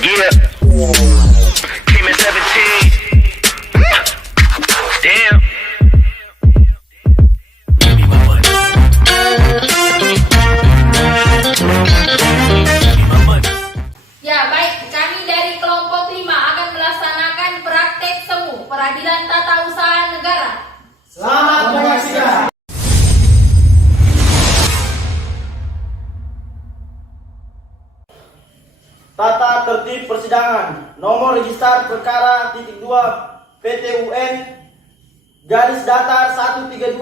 Yeah. Came at 17. Damn. Ya, baik. Kami dari kelompok 5 akan melaksanakan praktek semu Peradilan Tata Usaha Negara. Selamat menyaksikan. Tata tertib persidangan nomor register perkara _2 PT UN garis datar 132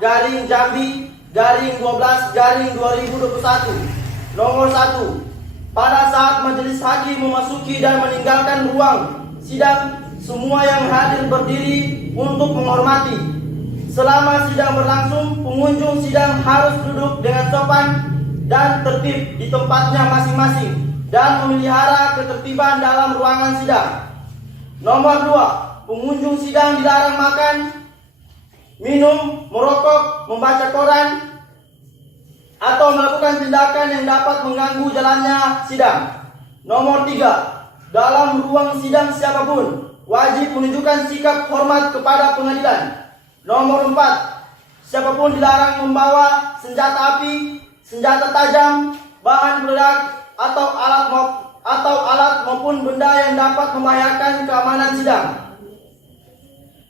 garing Jambi garing 12 garing 2021 nomor 1. Pada saat majelis hakim memasuki dan meninggalkan ruang sidang, semua yang hadir berdiri untuk menghormati. Selama sidang berlangsung, pengunjung sidang harus duduk dengan sopan dan tertib di tempatnya masing-masing dan memelihara ketertiban dalam ruangan sidang. Nomor 2. Pengunjung sidang dilarang makan, minum, merokok, membaca koran, atau melakukan tindakan yang dapat mengganggu jalannya sidang. Nomor 3. Dalam ruang sidang siapapun wajib menunjukkan sikap hormat kepada pengadilan. Nomor 4. Siapapun dilarang membawa senjata api, senjata tajam, bahan peledak, atau alat maupun benda yang dapat membahayakan keamanan sidang.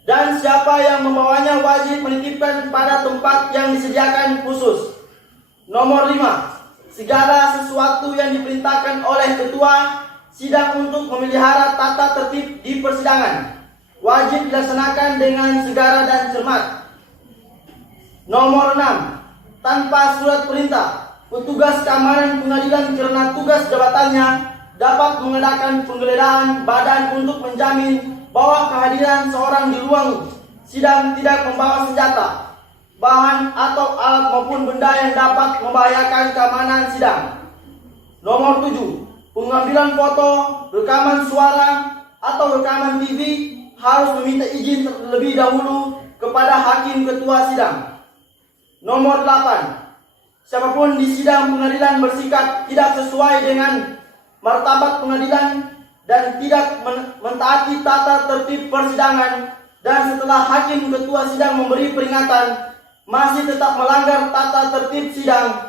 Dan siapa yang membawanya wajib menitipkan pada tempat yang disediakan khusus. Nomor 5. Segala sesuatu yang diperintahkan oleh ketua sidang untuk memelihara tata tertib di persidangan wajib dilaksanakan dengan segera dan cermat. Nomor 6. Tanpa surat perintah, petugas keamanan pengadilan karena tugas jabatannya dapat mengadakan penggeledahan badan untuk menjamin bahwa kehadiran seorang di ruang sidang tidak membawa senjata, bahan atau alat maupun benda yang dapat membahayakan keamanan sidang. Nomor 7. Pengambilan foto, rekaman suara, atau rekaman TV harus meminta izin terlebih dahulu kepada hakim ketua sidang. Nomor 8. Siapapun di sidang pengadilan bersikap tidak sesuai dengan martabat pengadilan dan tidak mentaati tata tertib persidangan, dan setelah hakim ketua sidang memberi peringatan masih tetap melanggar tata tertib sidang,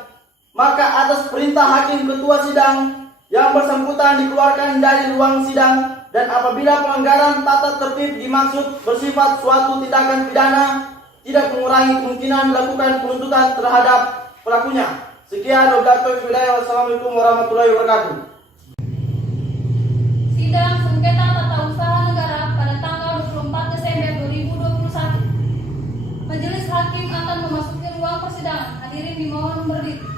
maka atas perintah hakim ketua sidang yang bersangkutan dikeluarkan dari ruang sidang, dan apabila pelanggaran tata tertib dimaksud bersifat suatu tindakan pidana, tidak mengurangi kemungkinan dilakukan penuntutan terhadap pelakunya. Sekian, wassalamualaikum warahmatullahi wabarakatuh. Sidang sengketa tata usaha negara pada tanggal 24 Desember 2021. Majelis hakim akan memasuki ruang persidangan. Hadirin dimohon berdiri.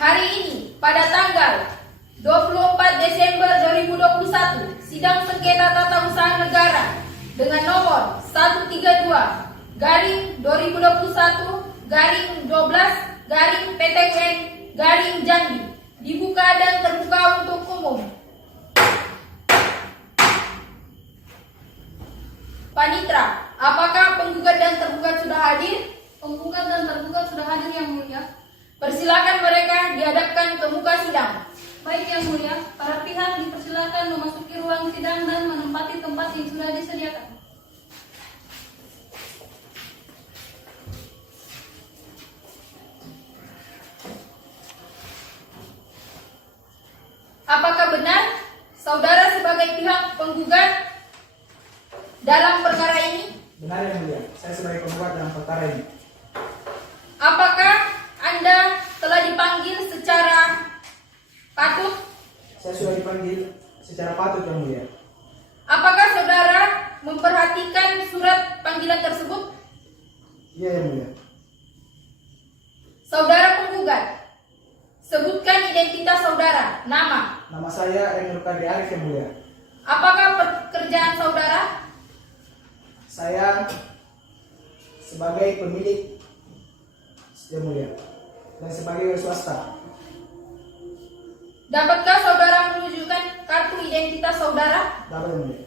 Hari ini, pada tanggal 24 Desember 2021, sidang sengketa tata usaha negara dengan nomor 132-2021-12-PT UN-Jambi dibuka dan terbuka untuk umum. Panitra, apakah penggugat dan tergugat sudah hadir? Penggugat dan tergugat sudah hadir, Yang Mulia. Persilakan mereka dihadapkan ke muka sidang. Baik, Yang Mulia, para pihak dipersilakan memasuki ruang sidang dan menempati tempat yang sudah disediakan. Apakah benar saudara sebagai pihak penggugat dalam perkara ini? Benar, Yang Mulia, saya sebagai penggugat dalam perkara ini. Apakah Anda telah dipanggil secara dipanggil secara patut yang mulia. Apakah saudara memperhatikan surat panggilan tersebut? Iya yang mulia. Saudara penggugat, sebutkan identitas saudara, nama. Nama saya M. Nur Kadri Arif yang mulia. Apakah pekerjaan saudara? Saya sebagai pemilik yang mulia dan sebagai swasta. Dapatkah saudara menunjukkan kartu identitas saudara? Dapat yang mulia.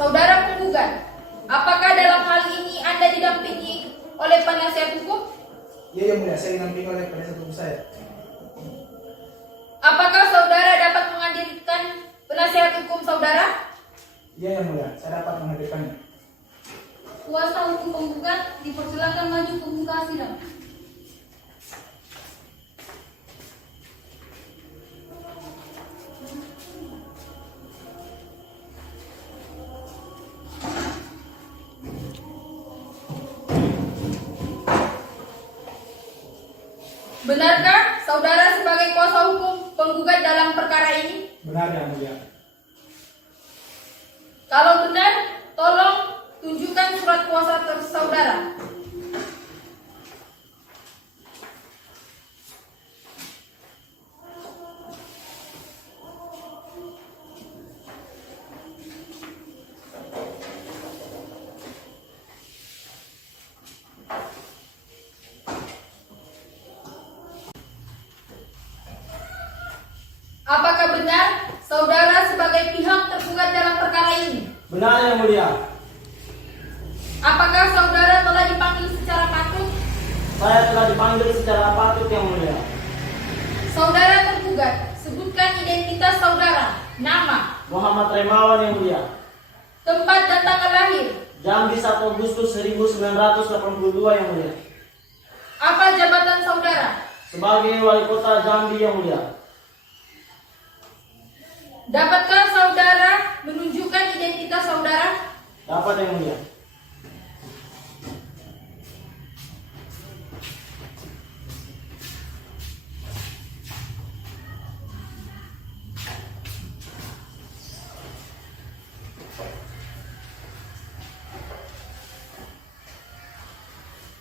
Saudara penggugat, apakah dalam hal ini Anda didampingi oleh penasihat hukum? Iya yang mulia, saya dinampingi oleh penasihat hukum saya. Apakah saudara dapat menghadirkan penasihat hukum saudara? Iya yang mulia, saya dapat menghadirkannya. Kuasa hukum penggugat dipersilakan maju ke muka sidang. Benarkah saudara sebagai kuasa hukum penggugat dalam perkara ini? Benar yang mulia. Kalau benar, tolong tunjukkan surat kuasa saudara. Apakah benar saudara sebagai pihak tergugat dalam perkara ini? Benar yang mulia. Apakah saudara telah dipanggil secara patut? Saya telah dipanggil secara patut yang mulia. Saudara tergugat, sebutkan identitas saudara, nama, Muhammad Remawan yang mulia. tempat dan tanggal lahir. Jambi 1 Agustus 1982 yang mulia. Apa jabatan saudara? Sebagai wali kota Jambi yang mulia. Dapatkah saudara menunjukkan identitas saudara? Dapat yang mulia.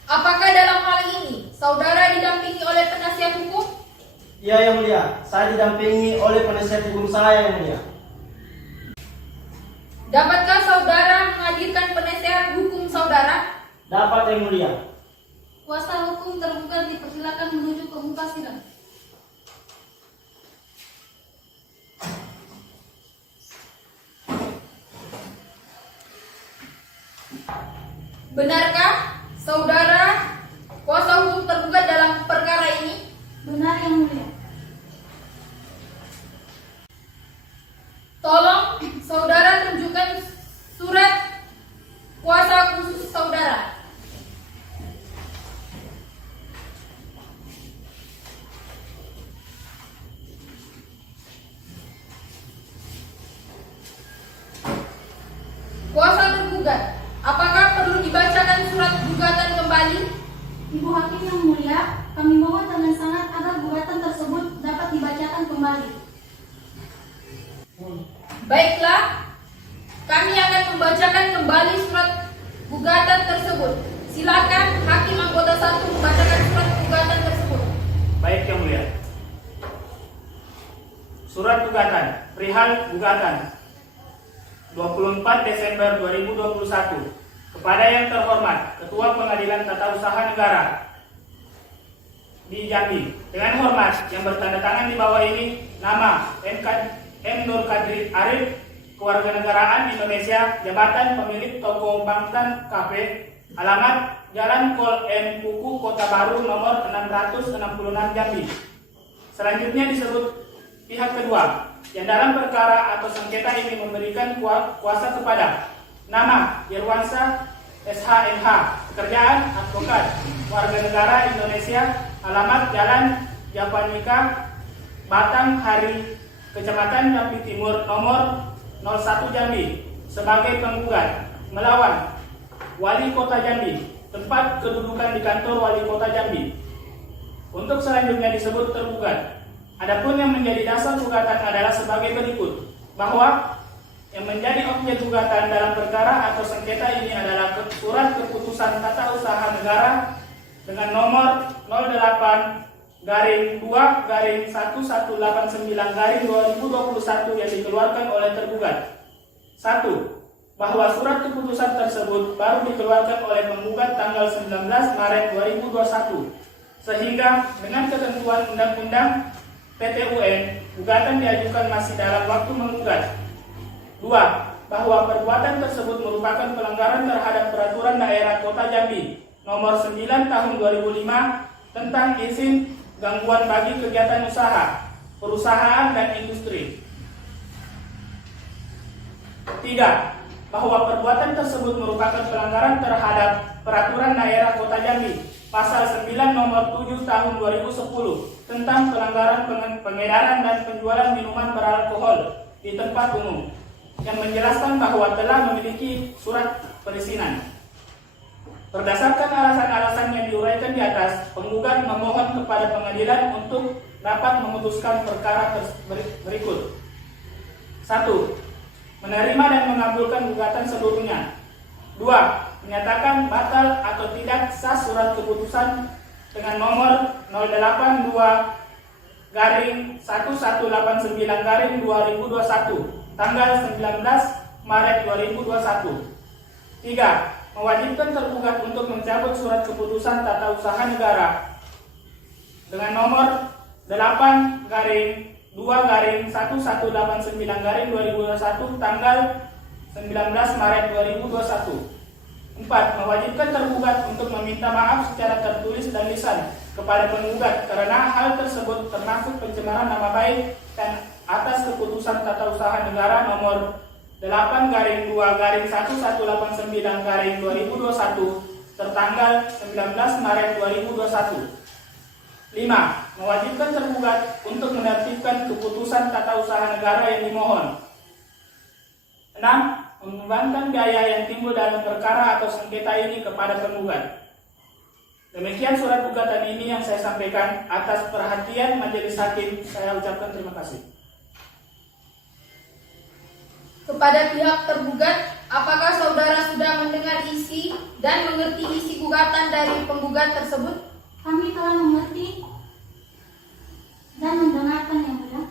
Apakah dalam hal ini saudara didampingi oleh penasihat hukum? Iya yang mulia. Saya didampingi oleh penasihat hukum saya yang mulia. Dapatkah saudara menghadirkan penasihat hukum saudara? Dapat yang mulia. Kuasa hukum tergugat dipersilakan menuju ke muka sidang. Benarkah saudara kuasa hukum tergugat dalam perkara ini? Benar yang mulia. Tolong saudara tunjukkan surat kuasa khusus saudara. Kuasa tergugat, apakah perlu dibacakan surat gugatan kembali? Ibu Hakim yang mulia, kami mohon dengan sangat agar gugatan tersebut dapat dibacakan kembali. Baiklah, kami akan membacakan kembali surat gugatan tersebut. Silakan Hakim anggota 1 membacakan surat gugatan tersebut. Baik yang mulia. Surat gugatan, perihal gugatan 24 Desember 2021 kepada yang terhormat Ketua Pengadilan Tata Usaha Negara di Jambi. Dengan hormat yang bertanda tangan di bawah ini, nama M. Nur Kadri Arif, kewarganegaraan Indonesia, jabatan pemilik toko Bangtan Cafe, alamat Jalan Kol M. Kuku, Kota Baru, nomor 666 Jambi. Selanjutnya disebut pihak kedua yang dalam perkara atau sengketa ini memberikan kuasa kepada nama Irwansa SHMH, pekerjaan advokat, warga negara Indonesia, alamat Jalan Javanika, Batang Hari, Kecamatan Jambi Timur, nomor 01 Jambi. sebagai penggugat melawan Wali Kota Jambi, tempat kedudukan di kantor Wali Kota Jambi. Untuk selanjutnya disebut tergugat. Adapun yang menjadi dasar gugatan adalah sebagai berikut, bahwa yang menjadi objek gugatan dalam perkara atau sengketa ini adalah surat keputusan tata usaha negara dengan nomor 08-2-1189-2021 yang dikeluarkan oleh tergugat. 1. Bahwa surat keputusan tersebut baru dikeluarkan oleh penggugat tanggal 19 Maret 2021, sehingga dengan ketentuan Undang-Undang PTUN, gugatan diajukan masih dalam waktu menggugat. 2. Bahwa perbuatan tersebut merupakan pelanggaran terhadap Peraturan Daerah Kota Jambi Nomor 9 Tahun 2005 tentang izin gangguan bagi kegiatan usaha, perusahaan, dan industri. 3. Bahwa perbuatan tersebut merupakan pelanggaran terhadap Peraturan Daerah Kota Jambi Pasal 9 Nomor 7 Tahun 2010 tentang pelanggaran pengedaran dan penjualan minuman beralkohol di tempat umum, yang menjelaskan bahwa telah memiliki surat perizinan. Berdasarkan alasan-alasan yang diuraikan di atas, penggugat memohon kepada pengadilan untuk dapat memutuskan perkara berikut. 1. Menerima dan mengabulkan gugatan seluruhnya. 2. Menyatakan batal atau tidak sah surat keputusan dengan nomor 082-1189-2021 tanggal 19 Maret 2021. 3. Mewajibkan tergugat untuk mencabut surat keputusan tata usaha negara dengan nomor 8-2-1189-2021 tanggal 19 Maret 2021. 4. Mewajibkan tergugat untuk meminta maaf secara tertulis dan lisan kepada penggugat karena hal tersebut termasuk pencemaran nama baik dan atas keputusan tata usaha negara nomor 8-1189-2021 tertanggal 19 Maret 2021. 5. Mewajibkan tergugat untuk menertibkan keputusan tata usaha negara yang dimohon. 6. Membebankan biaya yang timbul dalam perkara atau sengketa ini kepada penggugat. Demikian surat gugatan ini yang saya sampaikan. Atas perhatian majelis hakim, saya ucapkan terima kasih. Kepada pihak tergugat, apakah saudara sudah mendengar isi dan mengerti isi gugatan dari penggugat tersebut? Kami telah mengerti dan mendengarkan yang mulia.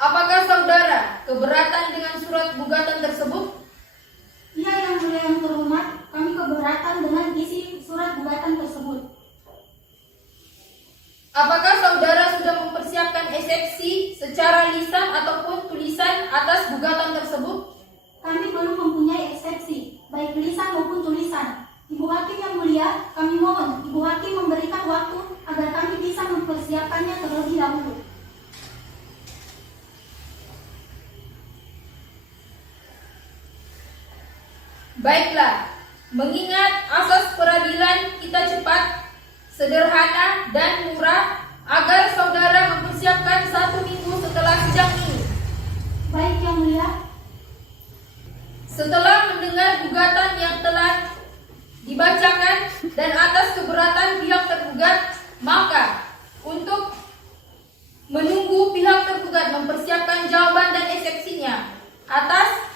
Apakah saudara keberatan dengan surat gugatan tersebut? Ya yang mulia yang terhormat, kami keberatan dengan isi surat gugatan tersebut. Apakah saudara sudah mempersiapkan eksepsi secara lisan ataupun tulisan atas gugatan tersebut? Kami belum mempunyai eksepsi, baik lisan maupun tulisan. Ibu Hakim yang mulia, kami mohon Ibu Hakim memberikan waktu agar kami bisa mempersiapkannya terlebih dahulu. Baiklah, mengingat asas peradilan kita cepat, sederhana, dan murah, agar saudara mempersiapkan 1 minggu setelah sidang ini. Baik yang mulia. Setelah mendengar gugatan yang telah dibacakan dan atas keberatan pihak tergugat, maka untuk menunggu pihak tergugat mempersiapkan jawaban dan eksepsinya atas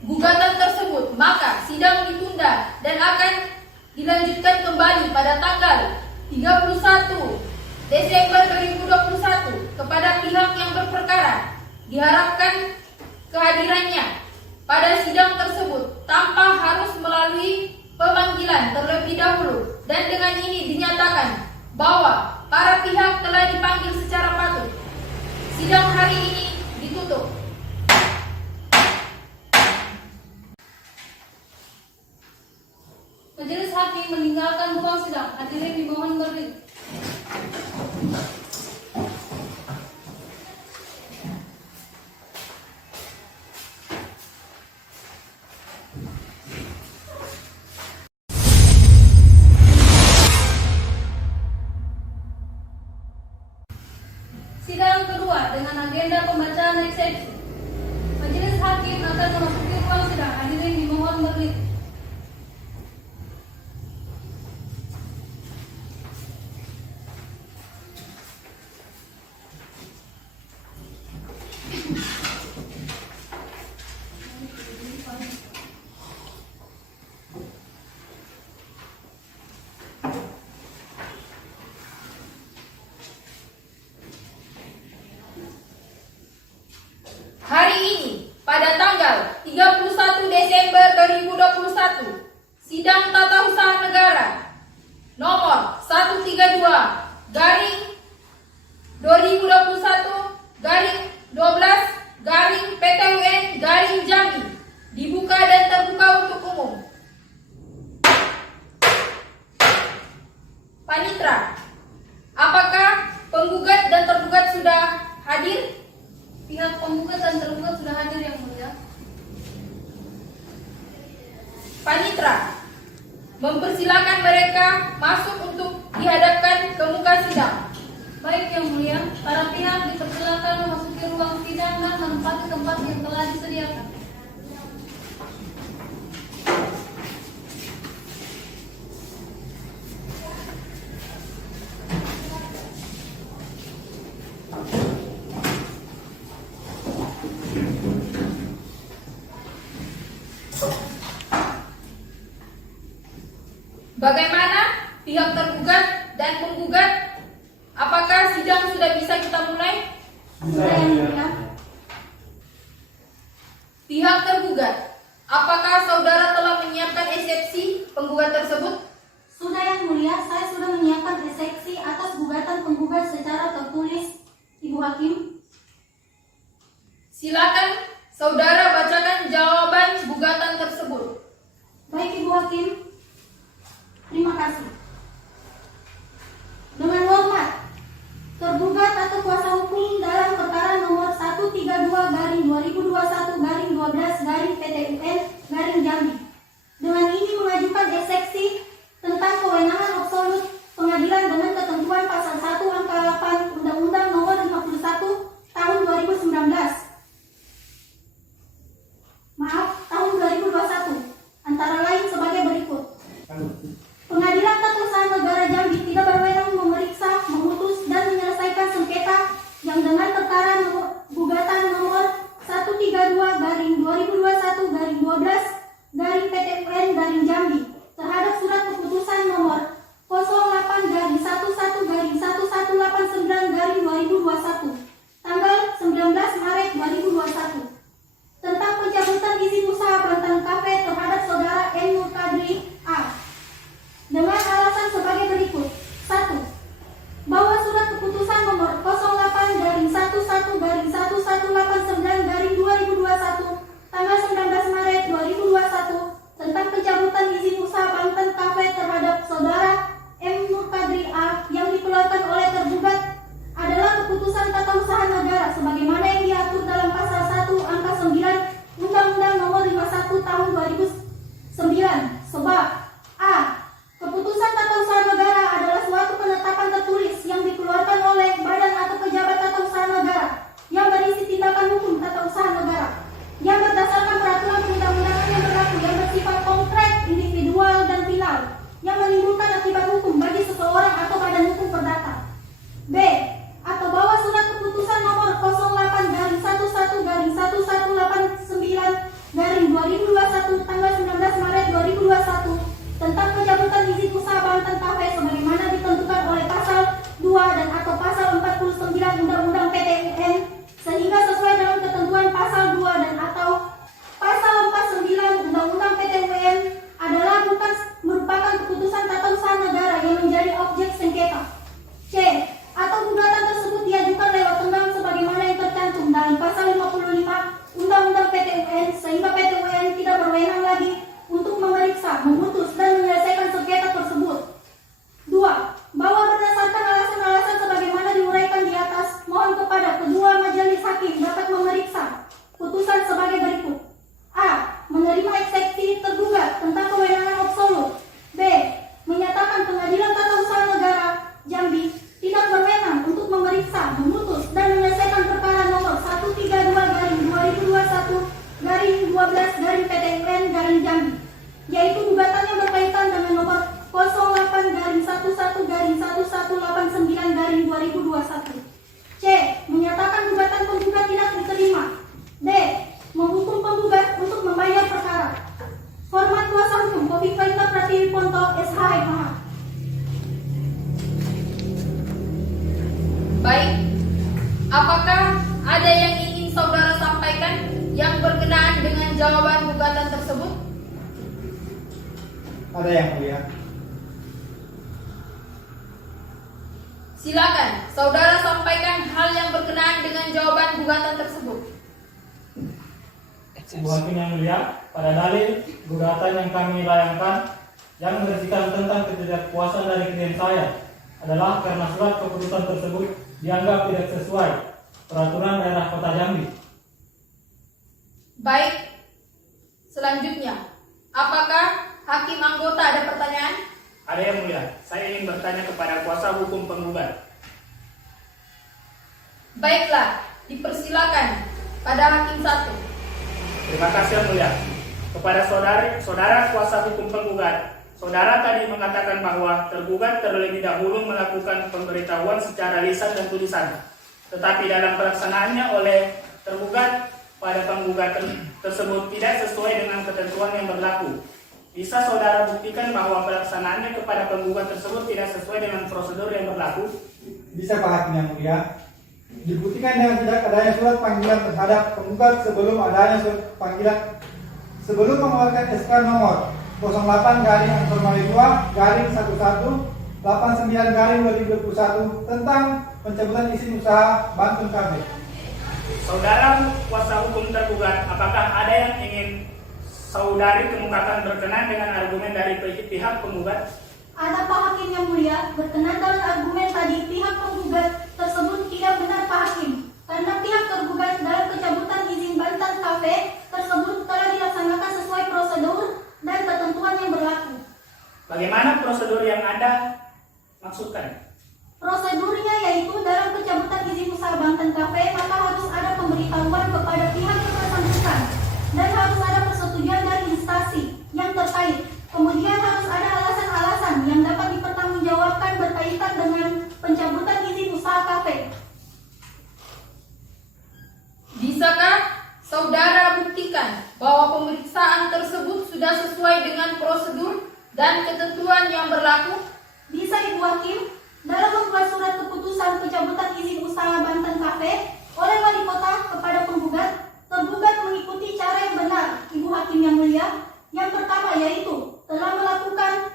gugatan tersebut, maka sidang ditunda dan akan dilanjutkan kembali pada tanggal 31 Desember 2021 kepada pihak yang berperkara. Diharapkan kehadirannya pada sidang tersebut tanpa harus melalui pemanggilan terlebih dahulu, dan dengan ini dinyatakan bahwa para pihak telah dipanggil secara patut. Sidang hari ini ditutup. Majelis Hakim meninggalkan ruang sidang. Hadirin dimohon berdiri. Sidang kedua dengan agenda pembacaan eksepsi. hakim akan memasuki ruang sidang. Hadirin dimohon berdiri. Hari ini, pada tanggal 31 Desember 2021, Sidang Tata Usaha Negara nomor 132 garing 2021 garing 12 garing PTUN garing Jambi dibuka dan terbuka untuk umum. Panitra, apakah penggugat dan tergugat sudah hadir? Pihak penggugat dan tergugat sudah hadir, Yang Mulia. Panitra, mempersilakan mereka masuk untuk dihadapkan ke muka sidang. Baik, Yang Mulia, para pihak dipersilakan memasuki ruang sidang dan menempati tempat yang telah disediakan. Bagaimana pihak tergugat dan penggugat? Apakah sidang sudah bisa kita mulai? Sudah, Yang Mulia. Pihak tergugat, apakah saudara telah menyiapkan eksepsi penggugat tersebut? Sudah, Yang Mulia, saya sudah menyiapkan eksepsi atas gugatan penggugat secara tertulis, Ibu Hakim. Silakan saudara bacakan jawaban gugatan tersebut. Baik, Ibu Hakim. Terima kasih. Dengan hormat, tergugat atau kuasa hukum dalam perkara nomor 132/2021/12/PTUN Jambi dengan ini mengajukan eksepsi tentang kewenangan absolut pengadilan dengan ketentuan pasal 1 angka 8 Undang-Undang nomor 51 tahun 2019. Apakah ada yang ingin saudara sampaikan yang berkenaan dengan jawaban gugatan tersebut? Ada yang mulia. Silakan, saudara sampaikan hal yang berkenaan dengan jawaban gugatan tersebut. Ibu Hakim yang mulia, pada dalil gugatan yang kami layangkan yang menceritakan tentang ketidakpuasan dari klien saya adalah karena surat keputusan tersebut dianggap tidak sesuai peraturan daerah Kota Jambi. Baik, selanjutnya, apakah hakim anggota ada pertanyaan? Ada yang mulia, saya ingin bertanya kepada kuasa hukum penggugat. Baiklah, dipersilakan pada hakim 1. Terima kasih yang mulia. Kepada saudara kuasa hukum penggugat, saudara tadi mengatakan bahwa tergugat terlebih dahulu melakukan pemberitahuan secara lisan dan tulisan. Tetapi dalam pelaksanaannya oleh tergugat pada penggugatan tersebut tidak sesuai dengan ketentuan yang berlaku. Bisa saudara buktikan bahwa pelaksanaannya kepada penggugat tersebut tidak sesuai dengan prosedur yang berlaku? Bisa Pak Hakim yang mulia. Dibuktikan dengan tidak adanya surat panggilan terhadap penggugat sebelum adanya surat panggilan sebelum mengeluarkan SK nomor 08-2-11-11-89-2021 tentang pencabutan izin usaha Bantun Cafe. Saudara kuasa hukum tergugat, apakah ada yang ingin saudari kemukakan berkenan dengan argumen dari pihak penggugat? Ada Pak Hakim yang mulia, berkenan dengan argumen tadi pihak penggugat tersebut tidak benar Pak Hakim. Karena pihak tergugat dalam pencabutan izin Banten Cafe tersebut telah dilaksanakan sesuai prosedur dan ketentuan yang berlaku. Bagaimana prosedur yang Anda maksudkan? Prosedurnya yaitu dalam pencabutan izin usaha Banten Cafe maka harus ada pemberitahuan kepada pihak yang bersangkutan dan harus ada persetujuan dari instansi yang terkait. Kemudian harus ada alasan-alasan yang dapat dipertanggungjawabkan berkaitan dengan pencabutan izin usaha kafe. Bisakah saudara buktikan bahwa pemeriksaan tersebut sudah sesuai dengan prosedur dan ketentuan yang berlaku? Bisa Ibu Hakim, dalam membuat surat keputusan pencabutan izin usaha Banten Cafe oleh Wali Kota kepada penggugat, tergugat mengikuti cara yang benar, Ibu Hakim yang mulia. Yang pertama yaitu telah melakukan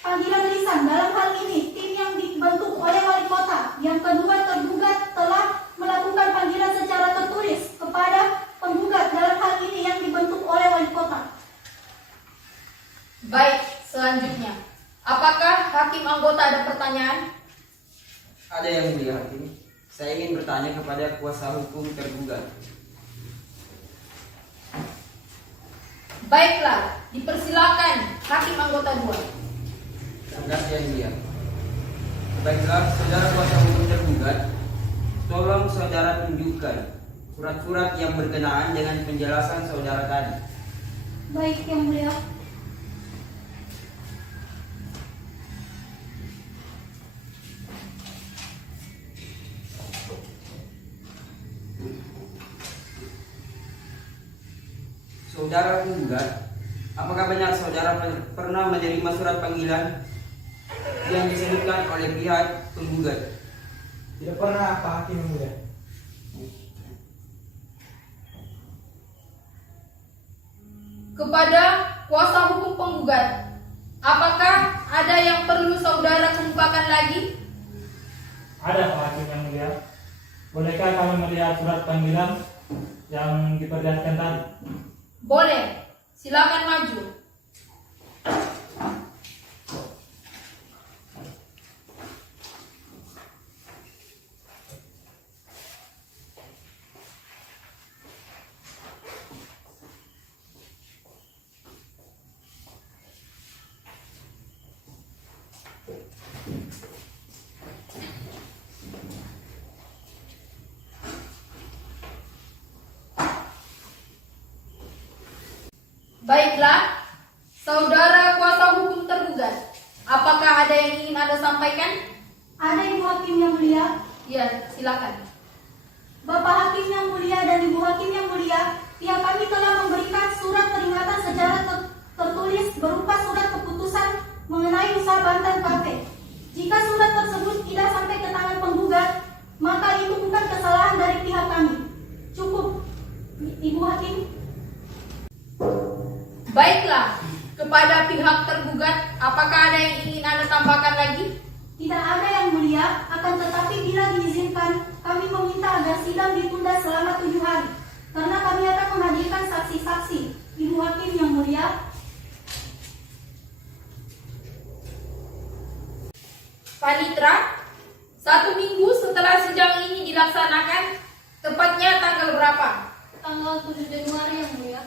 panggilan lisan, dalam hal ini tim yang dibentuk oleh Wali Kota. Yang kedua, tergugat telah melakukan panggilan secara tertulis kepada penggugat, dalam hal ini yang dibentuk oleh Wali Kota. Baik, selanjutnya, apakah hakim anggota ada pertanyaan? Ada yang mulia hakim. Saya ingin bertanya kepada kuasa hukum tergugat. Baiklah, dipersilakan hakim anggota 2. Terima kasih yang mulia. Baiklah, saudara kuasa hukum tergugat, tolong saudara tunjukkan surat-surat yang berkenaan dengan penjelasan saudara tadi. Baik yang mulia. Saudara penggugat, apakah benar saudara pernah menerima surat panggilan yang disebutkan oleh pihak penggugat? Tidak pernah Pak Hakim yang mulia. Kepada kuasa hukum penggugat, apakah ada yang perlu saudara kemukakan lagi? Ada Pak Hakim yang mulia. Bolehkah kami melihat surat panggilan yang diperlihatkan tadi? Boleh, silakan maju. Baiklah, saudara kuasa hukum tergugat, apakah ada yang ingin Anda sampaikan? Ada Ibu Hakim yang mulia. Ya, silakan. Bapak Hakim yang mulia dan Ibu Hakim yang mulia, pihak kami telah memberikan surat peringatan secara tertulis berupa surat keputusan mengenai usaha Banten Cafe. Jika surat tersebut tidak sampai ke tangan penggugat, maka itu bukan sidang ditunda selama 7 hari karena kami akan menghadirkan saksi-saksi. Ibu Hakim yang mulia, Panitra, 1 minggu setelah sidang ini dilaksanakan, tepatnya tanggal berapa? tanggal 7 Januari yang mulia.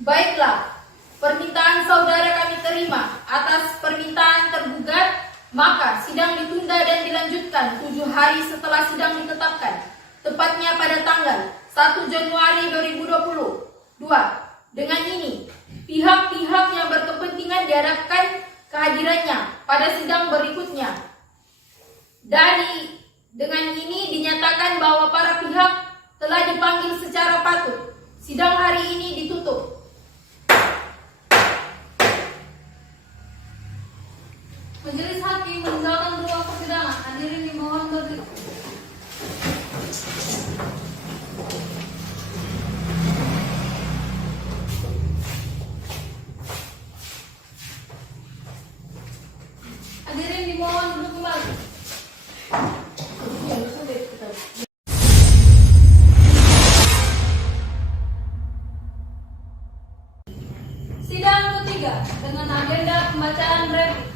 Baiklah, permintaan saudara kami terima. Atas permintaan tergugat, maka sidang ditunda dan dilanjutkan 7 hari setelah sidang ditetapkan, tepatnya pada tanggal 1 Januari 2020. 2. Dengan ini, pihak-pihak yang berkepentingan diharapkan kehadirannya pada sidang berikutnya. Dengan ini dinyatakan bahwa para pihak telah dipanggil secara patut. Sidang hari ini ditutup. Majelis Hakim meninggalkan ruang persidangan. Hadirin dimohon berdiri. Hadirin dimohon duduk kembali. Sidang ketiga dengan agenda pembacaan replik.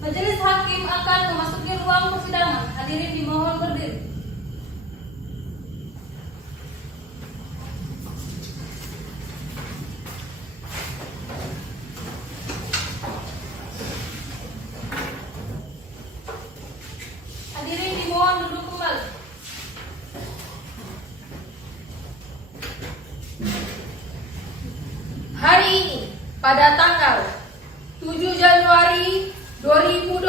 Majelis Hakim akan memasuki ruang persidangan. Hadirin dimohon berdiri. Hadirin dimohon duduk kembali. Hari ini, pada tanggal 7 Januari 2022,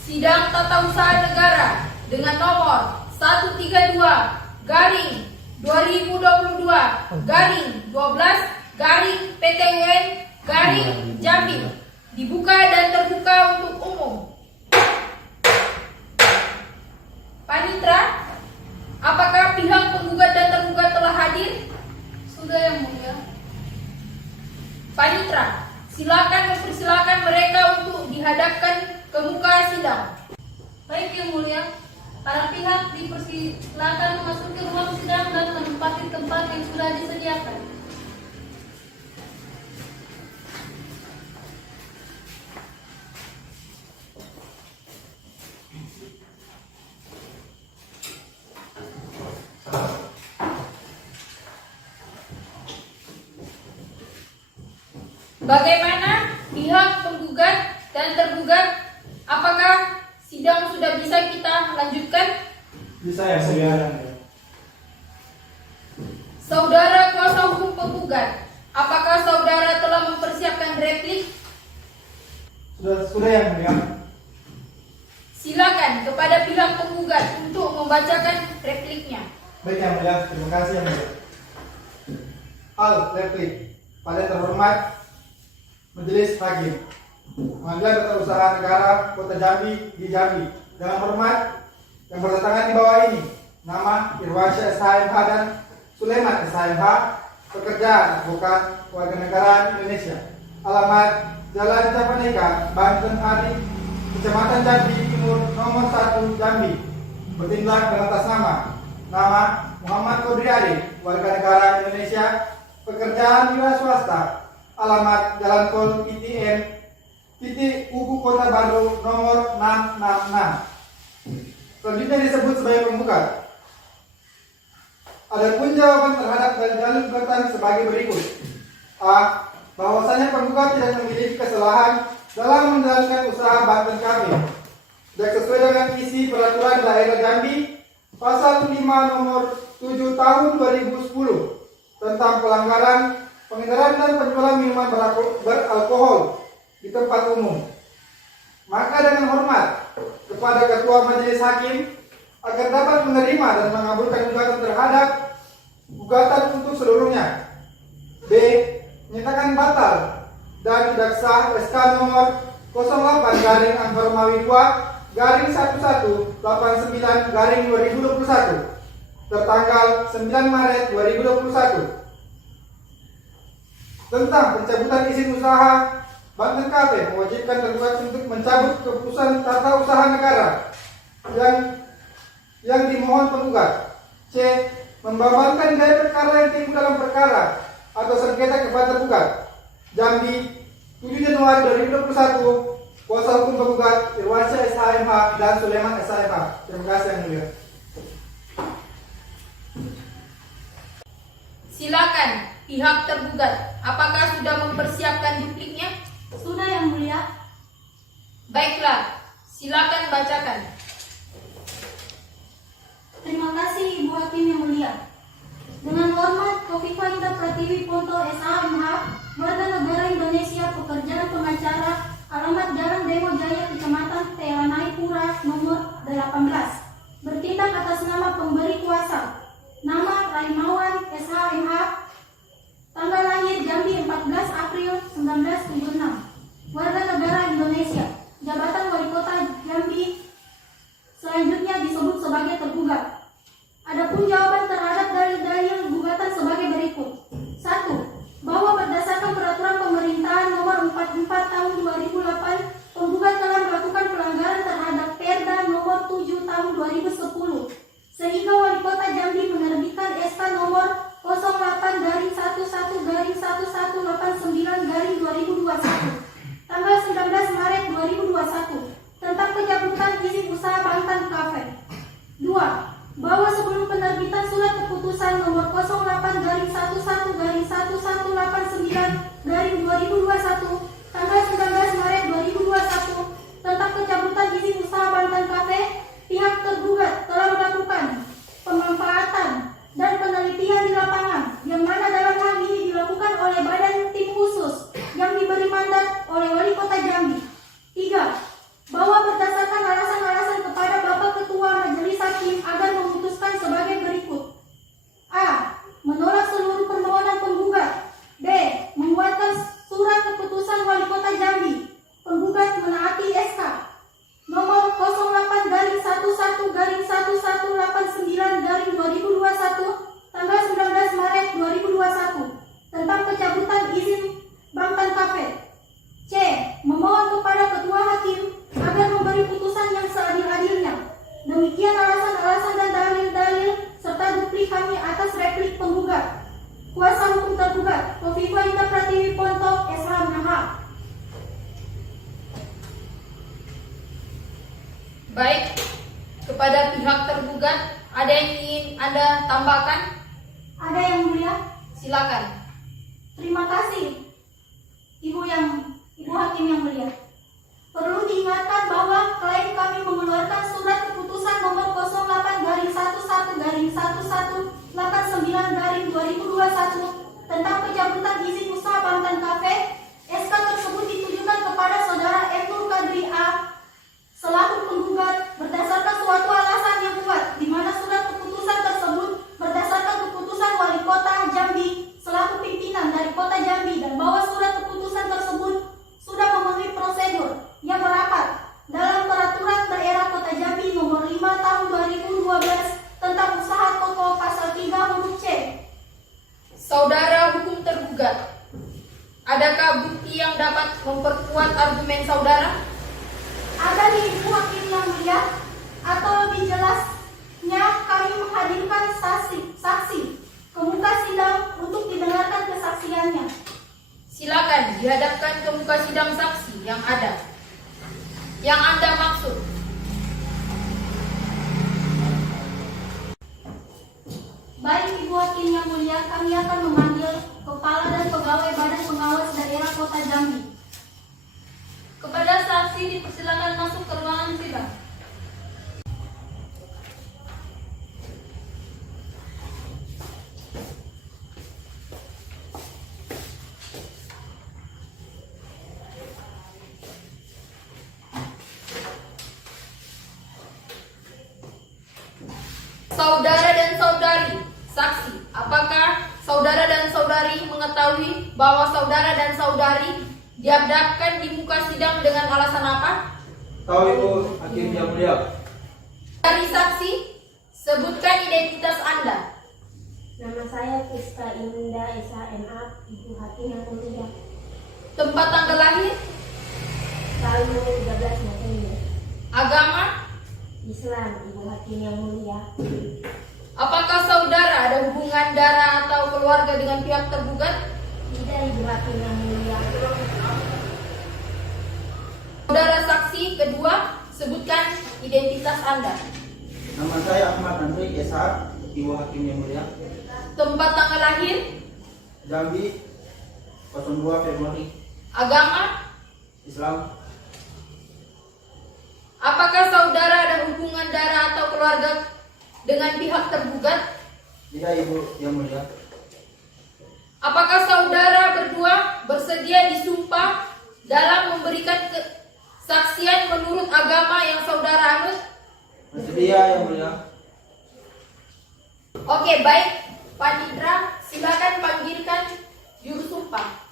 sidang tata usaha negara dengan nomor 132/2022/12/PTUN/Jambi dibuka dan terbuka untuk umum. Panitra, apakah pihak penggugat dan tergugat telah hadir? Sudah yang mulia. Panitra, silakan mempersilakan mereka untuk dihadapkan ke muka sidang. Baik yang mulia, para pihak dipersilakan memasuki ruang sidang dan menempati tempat yang sudah disediakan. Bagaimana pihak penggugat dan tergugat? Apakah sidang sudah bisa kita lanjutkan? Bisa ya mulia. Saudara kuasa hukum penggugat, apakah saudara telah mempersiapkan replik? Sudah yang mulia. Silakan kepada pihak penggugat untuk membacakan repliknya. Baik yang mulia, terima kasih yang mulia. Al replik. Pada terhormat Majelis Hakim, Pengadilan Tata Usaha Negara Kota Jambi di Jambi. Dengan hormat yang berdatangan di bawah ini, nama Irwansyah SHMH dan Sulaiman SHMH, pekerjaan advokat warga negara Indonesia. Alamat Jalan Capaneka, Banten Hari, Kecamatan Jambi Timur, nomor 1 Jambi. Bertindak dengan atas nama Muhammad Kodri Ade, warga negara Indonesia, pekerjaan wira swasta. Alamat Jalan Tol ITN Ubu Kota Baru nomor 666. Selanjutnya disebut sebagai penggugat. Adapun jawaban terhadap dalil gugatan sebagai berikut. A. Bahwasanya penggugat tidak memiliki kesalahan dalam menjalankan usaha Banten Cafe. Dan sesuai dengan isi peraturan daerah Jambi Pasal 5 nomor 7 tahun 2010 tentang pelanggaran pengedaran dan penjualan minuman beralkohol di tempat umum. Maka dengan hormat kepada Ketua Majelis Hakim agar dapat menerima dan mengabulkan gugatan terhadap gugatan untuk seluruhnya. B. Menyatakan batal dan tidak sah SK nomor 08/2-11-89/2021 tertanggal 9 Maret 2021 tentang pencabutan izin usaha Banten Cafe, mewajibkan tergugat untuk mencabut keputusan tata usaha negara yang yang dimohon penggugat. C. Membatalkan nilai perkara yang timbul dalam perkara atau sengketa kepada tergugat. Jambi, 7 Januari 2021. Kuasa hukum penggugat Irwansyah SHMH dan Sulaiman SHMH. Terima kasih yang mulia. Silakan pihak tergugat, apakah sudah mempersiapkan dupliknya? Sudah yang mulia. Baiklah, silakan bacakan. Terima kasih Ibu Hakim yang mulia. Dengan hormat Kofifa Indar Pratiwi Ponto SHMH, warga negara Indonesia, pekerjaan pengacara, alamat Jalan Demo Jaya, Kecamatan Telanai Pura, nomor 18. Bertindak atas nama pemberi kuasa. Nama Raimawan SHMH. Tanggal lahir Jambi 14 April 1976. Warga negara Indonesia. Jabatan Wali Kota Jambi selanjutnya disebut sebagai tergugat. Adapun jawaban terhadap dalil-dalil gugatan sebagai berikut. 1. Bahwa berdasarkan peraturan pemerintahan nomor 44 tahun 2008, penggugat telah melakukan pelanggaran terhadap Perda nomor 7 tahun 2010, sehingga Wali Kota Jambi menerbitkan SK nomor 08-1189/2021 tanggal 19 Maret 2021 tentang pencabutan izin usaha Banten Cafe. 2. Bahwa sebelum penerbitan surat keputusan nomor 08-1189/2021 tanggal 19 Maret 2021 tentang pencabutan izin usaha Banten Cafe, pihak tergugat telah melakukan pemanfaatan dan penelitian di lapangan, yang mana dalam hal ini dilakukan oleh badan tim khusus yang diberi mandat oleh Wali Kota Jambi. 3. Bahwa berdasarkan alasan-alasan kepada Bapak Ketua Majelis Hakim agar memutuskan sebagai berikut. A. Menolak seluruh permohonan penggugat. B. Menguatkan surat keputusan Wali Kota Jambi. Penggugat menaati SK nomor 08-1189/2021 tanggal 19 Maret 2021 tentang pencabutan izin Banten Cafe. C. Memohon kepada Ketua Hakim agar memberi putusan yang seadil-adilnya. Demikian alasan-alasan dan dalil-dalil serta duplik kami atas replik penggugat. Kuasa hukum tergugat Kofifa Indar Pratiwi Ponto SHMH. Baik, kepada pihak tergugat, ada yang ingin Anda tambahkan? Ada yang mulia. Silakan. Terima kasih Ibu Hakim yang mulia. Perlu diingatkan bahwa klien kami mengeluarkan surat keputusan nomor 08-1189/2021 tentang pencabutan izin usaha Banten Cafe. SK tersebut ditujukan kepada Saudara M. Nur Kadri A. selaku penggugat berdasarkan suatu alasan yang kuat, di mana surat keputusan tersebut berdasarkan keputusan Wali Kota Jambi selaku pimpinan dari Kota Jambi, dan bahwa surat keputusan tersebut sudah memenuhi prosedur yang merapat dalam Peraturan Daerah Kota Jambi nomor 5 tahun 2012 tentang usaha toko pasal 3 huruf C. Saudara hukum tergugat, adakah bukti yang dapat memperkuat argumen saudara? Ada di Ibu Hakim yang mulia, atau lebih jelasnya kami menghadirkan saksi ke muka sidang untuk didengarkan kesaksiannya. Silakan dihadapkan ke muka sidang saksi yang ada. Yang Anda maksud. Baik Ibu Hakim yang mulia, kami akan memanggil Kepala dan Pegawai Badan Pengawas Daerah Kota Jambi. Kepada saksi dipersilakan masuk ke ruangan sidang. Saudara dan saudari, saksi, apakah saudara dan saudari mengetahui bahwa saudara dan saudari dihadapkan di muka sidang dengan alasan apa? Tahu Ibu Hakim yang mulia. Dari saksi, sebutkan identitas Anda. Nama saya Priska Indah SHMH, Ibu Hakim yang mulia. Tempat tanggal lahir, Tahun 13 November. agama, Islam, Ibu Hakim yang mulia. Apakah saudara ada hubungan darah atau keluarga dengan pihak tergugat? Tidak, Ibu Hakim yang mulia. Saudara saksi kedua, sebutkan identitas Anda. Nama saya Ahmad Andri Esa, Ibu Hakim yang mulia. Tempat tanggal lahir, Jambi 02 Februari. agama. Islam. Apakah saudara ada hubungan darah atau keluarga dengan pihak tergugat? Tidak, Ibu yang mulia. Apakah saudara berdua bersedia disumpah dalam memberikan kesaksian menurut agama yang saudara anut? Bersedia yang mulia. Oke, baik. Panitra, silakan panggilkan juru sumpah.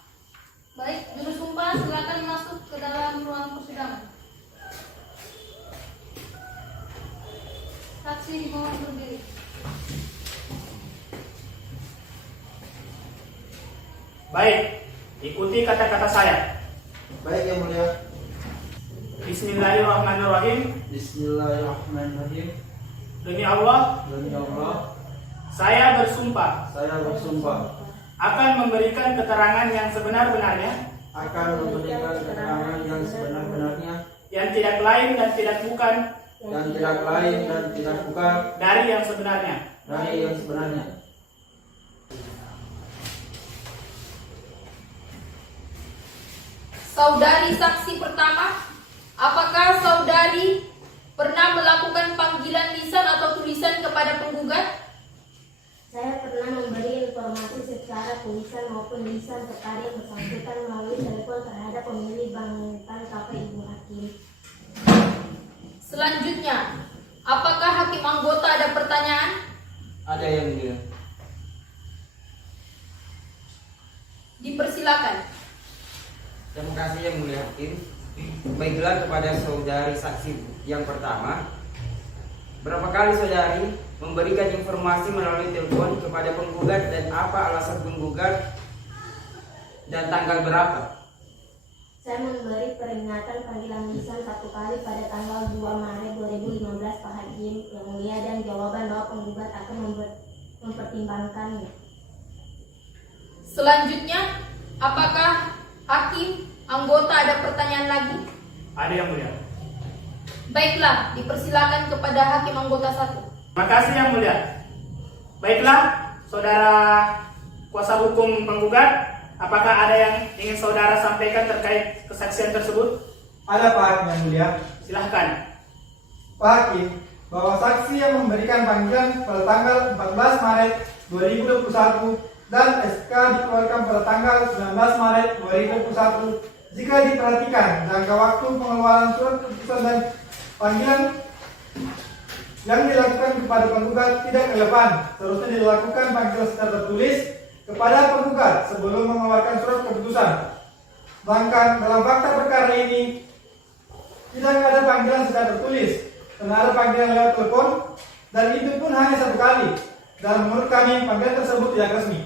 Baik, juru sumpah silakan masuk ke dalam ruang persidangan. Saksi dimohon berdiri. Baik, ikuti kata-kata saya. Baik yang mulia. Bismillahirrahmanirrahim. Bismillahirrahmanirrahim. Demi Allah, Demi Allah, saya bersumpah saya bersumpah akan memberikan keterangan yang sebenar-benarnya, akan memberikan keterangan yang sebenar-benarnya, yang tidak lain dan tidak bukan dan tidak lain dan tidak bukan dari yang sebenarnya. dari yang sebenarnya. Saudari saksi pertama, apakah saudari pernah melakukan panggilan lisan atau tulisan kepada penggugat? Saya pernah memberi informasi secara tulisan maupun lisan kepada yang bersangkutan melalui telepon terhadap pemilik bangunan KP Ibu Hakim. Selanjutnya, apakah hakim anggota ada pertanyaan? Ada yang mulia. Dipersilakan. Terima kasih yang mulia Hakim. Baiklah, kepada saudari saksi yang pertama, berapa kali saudari memberikan informasi melalui telepon kepada penggugat dan apa alasan penggugat dan tanggal berapa? Saya memberi peringatan panggilan lisan 1 kali pada tanggal 2 Maret 2015 Pak Hakim yang mulia, dan jawaban bahwa penggugat akan mempertimbangkannya. Selanjutnya, apakah hakim anggota ada pertanyaan lagi? Ada yang mulia. Baiklah, dipersilakan kepada hakim anggota 1. Terima kasih yang mulia. Baiklah, saudara kuasa hukum penggugat, apakah ada yang ingin saudara sampaikan terkait kesaksian tersebut? Ada Pak Hakim yang mulia. Silahkan. Pak Hakim, bahwa saksi yang memberikan panggilan pada tanggal 14 Maret 2021 dan SK dikeluarkan pada tanggal 19 Maret 2021, jika diperhatikan jangka waktu pengeluaran surat keputusan dan panggilan yang dilakukan kepada penggugat tidak relevan. Seharusnya dilakukan panggilan secara tertulis kepada penggugat sebelum mengeluarkan surat keputusan. Sedangkan dalam fakta perkara ini tidak ada panggilan secara tertulis, karena ada panggilan lewat telepon, dan itu pun hanya 1 kali. Dan menurut kami panggilan tersebut tidak resmi.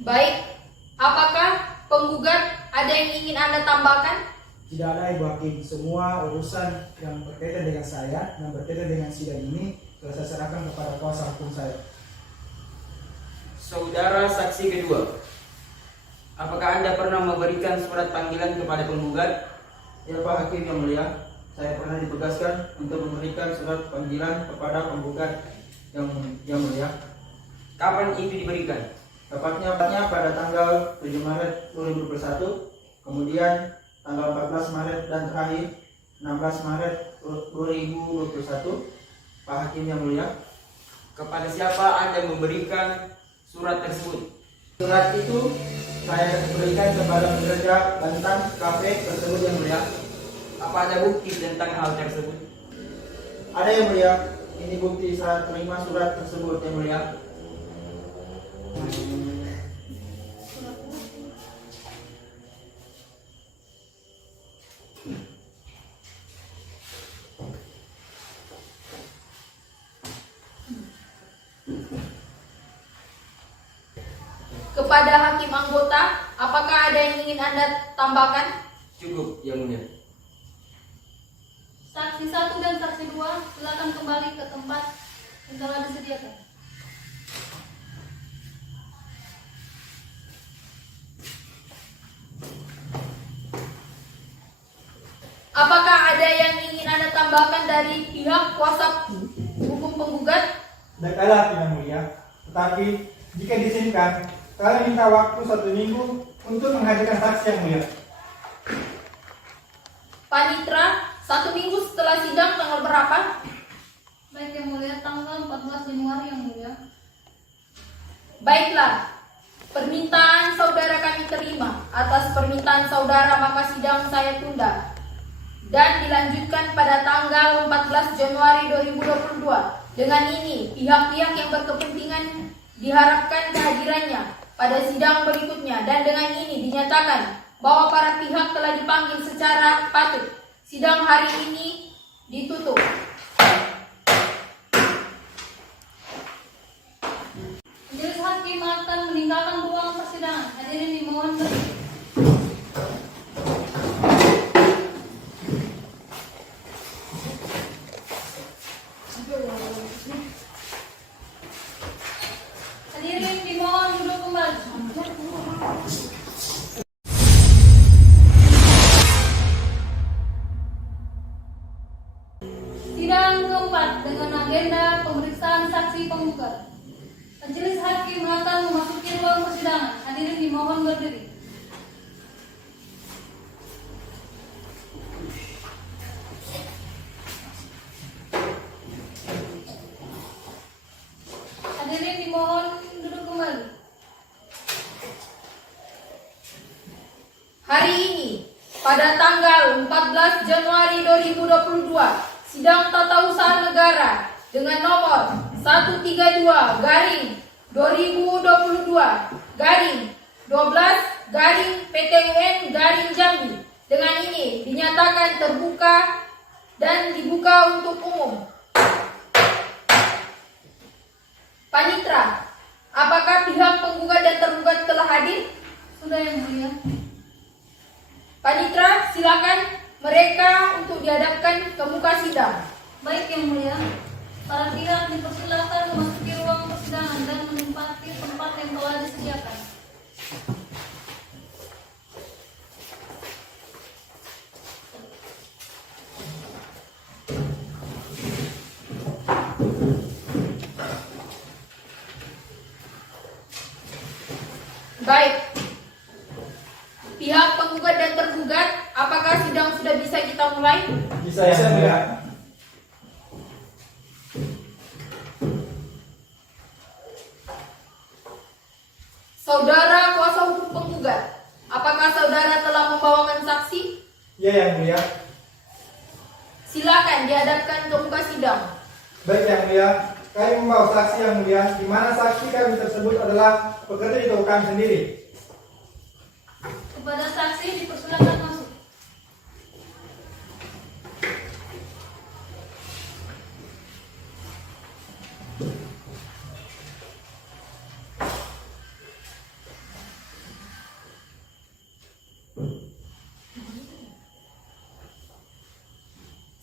Baik, apakah penggugat ada yang ingin Anda tambahkan? Tidak ada, Ibu Hakim. Semua urusan yang berkaitan dengan saya, yang berkaitan dengan sidang ini telah saya serahkan kepada kuasa hukum saya. Saudara saksi kedua, apakah Anda pernah memberikan surat panggilan kepada penggugat? Ya Pak Hakim yang mulia, saya pernah ditugaskan untuk memberikan surat panggilan kepada penggugat yang mulia. Kapan itu diberikan? Tepatnya pada tanggal 7 Maret 2021, kemudian tanggal 14 Maret dan terakhir 16 Maret 2021. Pak Hakim yang mulia, Kepada siapa Anda memberikan surat tersebut? surat itu saya berikan kepada pekerja Bantan Cafe tersebut yang mulia. Apa ada bukti tentang hal tersebut? Ada yang mulia, ini bukti saya terima surat tersebut yang mulia. Kepada hakim anggota, apakah ada yang ingin Anda tambahkan? Cukup yang mulia. saksi 1 dan saksi 2 silakan kembali ke tempat yang telah disediakan. Apakah ada yang ingin Anda tambahkan dari pihak kuasa hukum penggugat? Baiklah Yang Mulia, tetapi jika diizinkan, kalian minta waktu 1 minggu untuk menghadirkan saksi Yang Mulia. Panitra, 1 minggu setelah sidang tanggal berapa? Baik Yang Mulia, tanggal 14 Januari Yang Mulia. Baiklah, permintaan saudara kami terima. Atas permintaan saudara maka sidang saya tunda dan dilanjutkan pada tanggal 14 Januari 2022. Dengan ini, pihak-pihak yang berkepentingan diharapkan kehadirannya pada sidang berikutnya, dan dengan ini dinyatakan bahwa para pihak telah dipanggil secara patut. Sidang hari ini ditutup. Majelis hakim akan meninggalkan ruang persidangan. Hadirin dimohon berdiri. Hadirin dimohon duduk kembali. Sidang keempat dengan agenda pemeriksaan saksi penggugat. Majelis hakim akan memasuki ruang persidangan. Hadirin dimohon berdiri. Hadirin dimohon duduk kembali. Hari ini, pada tanggal 14 Januari 2022, sidang tata usaha negara dengan nomor 132/2022/12/PTUN/Jambi dengan ini dinyatakan terbuka dan dibuka untuk umum. Panitra, apakah pihak penggugat dan tergugat telah hadir? Sudah Yang Mulia. Panitra, silakan mereka untuk dihadapkan ke muka sidang. Baik Yang Mulia. Para pihak dipersilakan memasuki ruang persidangan dan menempati tempat yang telah disediakan. Baik. Pihak penggugat dan tergugat, apakah sidang sudah bisa kita mulai? Bisa Yang Mulia. Saudara kuasa hukum penggugat, apakah saudara telah membawakan saksi? Ya Yang Mulia. Silakan dihadapkan ke muka sidang. Baik Yang Mulia, kami membawa saksi Yang Mulia, di mana saksi kami tersebut adalah pekerja di toko kami sendiri. Kepada saksi dipersilakan masuk.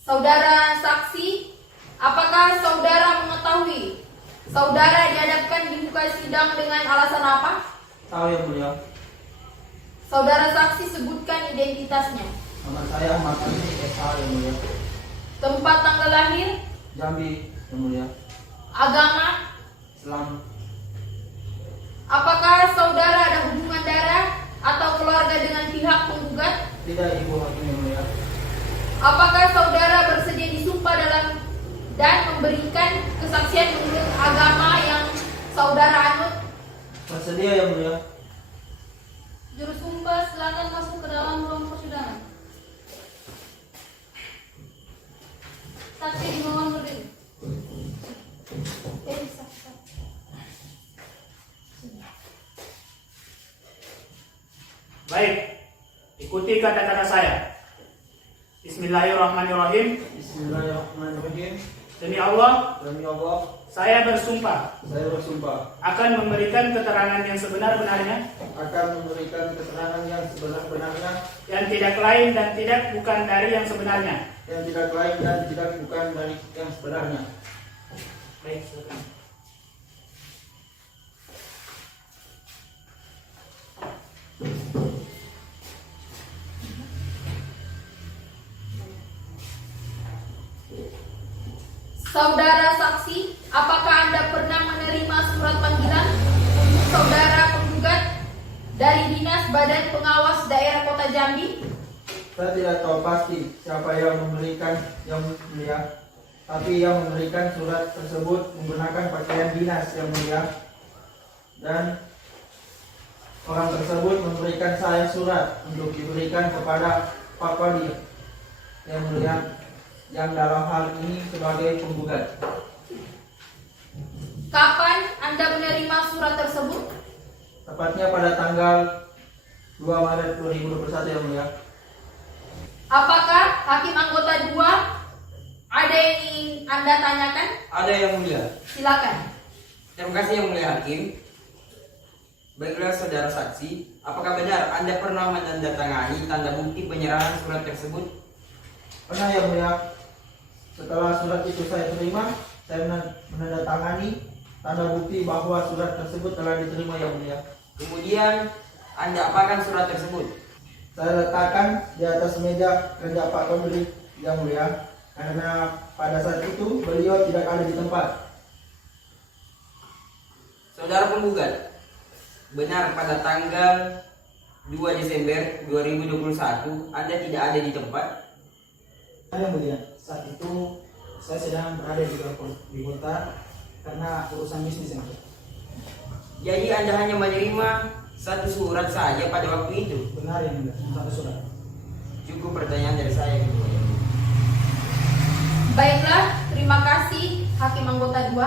Saudara saksi, apakah saudara mengetahui saudara dihadapkan di muka sidang dengan alasan apa? Tahu Yang Mulia. Saudara saksi sebutkan identitasnya. Nama saya Ahmad Ali SH Yang Mulia. Tempat tanggal lahir, Jambi Yang Mulia. agama. Islam. Apakah saudara ada hubungan darah atau keluarga dengan pihak penggugat? Tidak Ibu Hakim Yang Mulia. Apakah saudara bersedia disumpah dalam dan memberikan kesaksian menurut agama yang saudara anut? Bersedia Yang Mulia. Juru sumpah silakan masuk ke dalam ruang persidangan. Saksi dimohon berdiri. Baik, ikuti kata-kata saya. Bismillahirrahmanirrahim. Bismillahirrahmanirrahim. Demi Allah, saya saya bersumpah bersumpah akan memberikan keterangan yang sebenar-benarnya, akan memberikan keterangan yang sebenar-benarnya, yang tidak lain dan tidak bukan dari yang sebenarnya. yang tidak lain dan tidak bukan dari yang sebenarnya. Baik, silakan. Saudara saksi, apakah Anda pernah menerima surat panggilan untuk saudara penggugat dari Dinas Badan Pengawas Daerah Kota Jambi? Saya tidak tahu pasti siapa yang memberikan yang mulia, tapi yang memberikan surat tersebut menggunakan pakaian dinas yang mulia, dan orang tersebut memberikan saya surat untuk diberikan kepada Pak Kodir yang mulia, yang dalam hal ini sebagai penggugat. Kapan Anda menerima surat tersebut? Tepatnya pada tanggal 2 Maret 2021 yang mulia. Apakah hakim anggota 2 ada yang ingin Anda tanyakan? Ada yang mulia. Silakan. Terima kasih yang mulia hakim. Baiklah saudara saksi, apakah benar Anda pernah menandatangani tanda bukti penyerahan surat tersebut? Pernah yang mulia. Setelah surat itu saya terima, saya menandatangani tanda bukti bahwa surat tersebut telah diterima yang mulia. Kemudian Anda apakan surat tersebut? Saya letakkan di atas meja kerja Pak Kodir yang mulia, karena pada saat itu beliau tidak ada di tempat. Saudara penggugat, benar pada tanggal 2 Desember 2021 Anda tidak ada di tempat? Yang mulia, saat itu saya sedang berada di kota karena urusan bisnis yang mulia. Jadi Anda hanya menerima satu surat saja pada waktu itu? Benar yang mulia, satu surat. Cukup pertanyaan dari saya yang mulia. Baiklah, terima kasih hakim anggota 2.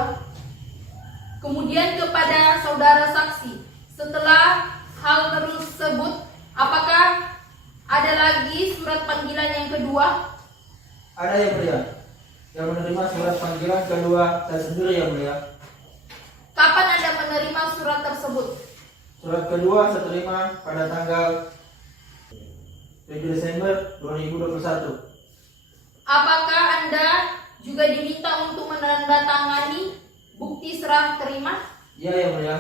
Kemudian kepada saudara saksi, setelah hal tersebut, apakah ada lagi surat panggilan yang kedua? Ada yang mulia. Yang menerima surat panggilan kedua saya sendiri yang mulia. Kapan Anda menerima surat tersebut? Surat kedua saya terima pada tanggal 7 Desember 2021. Apakah Anda juga diminta untuk menandatangani bukti serah terima? Iya yang mulia.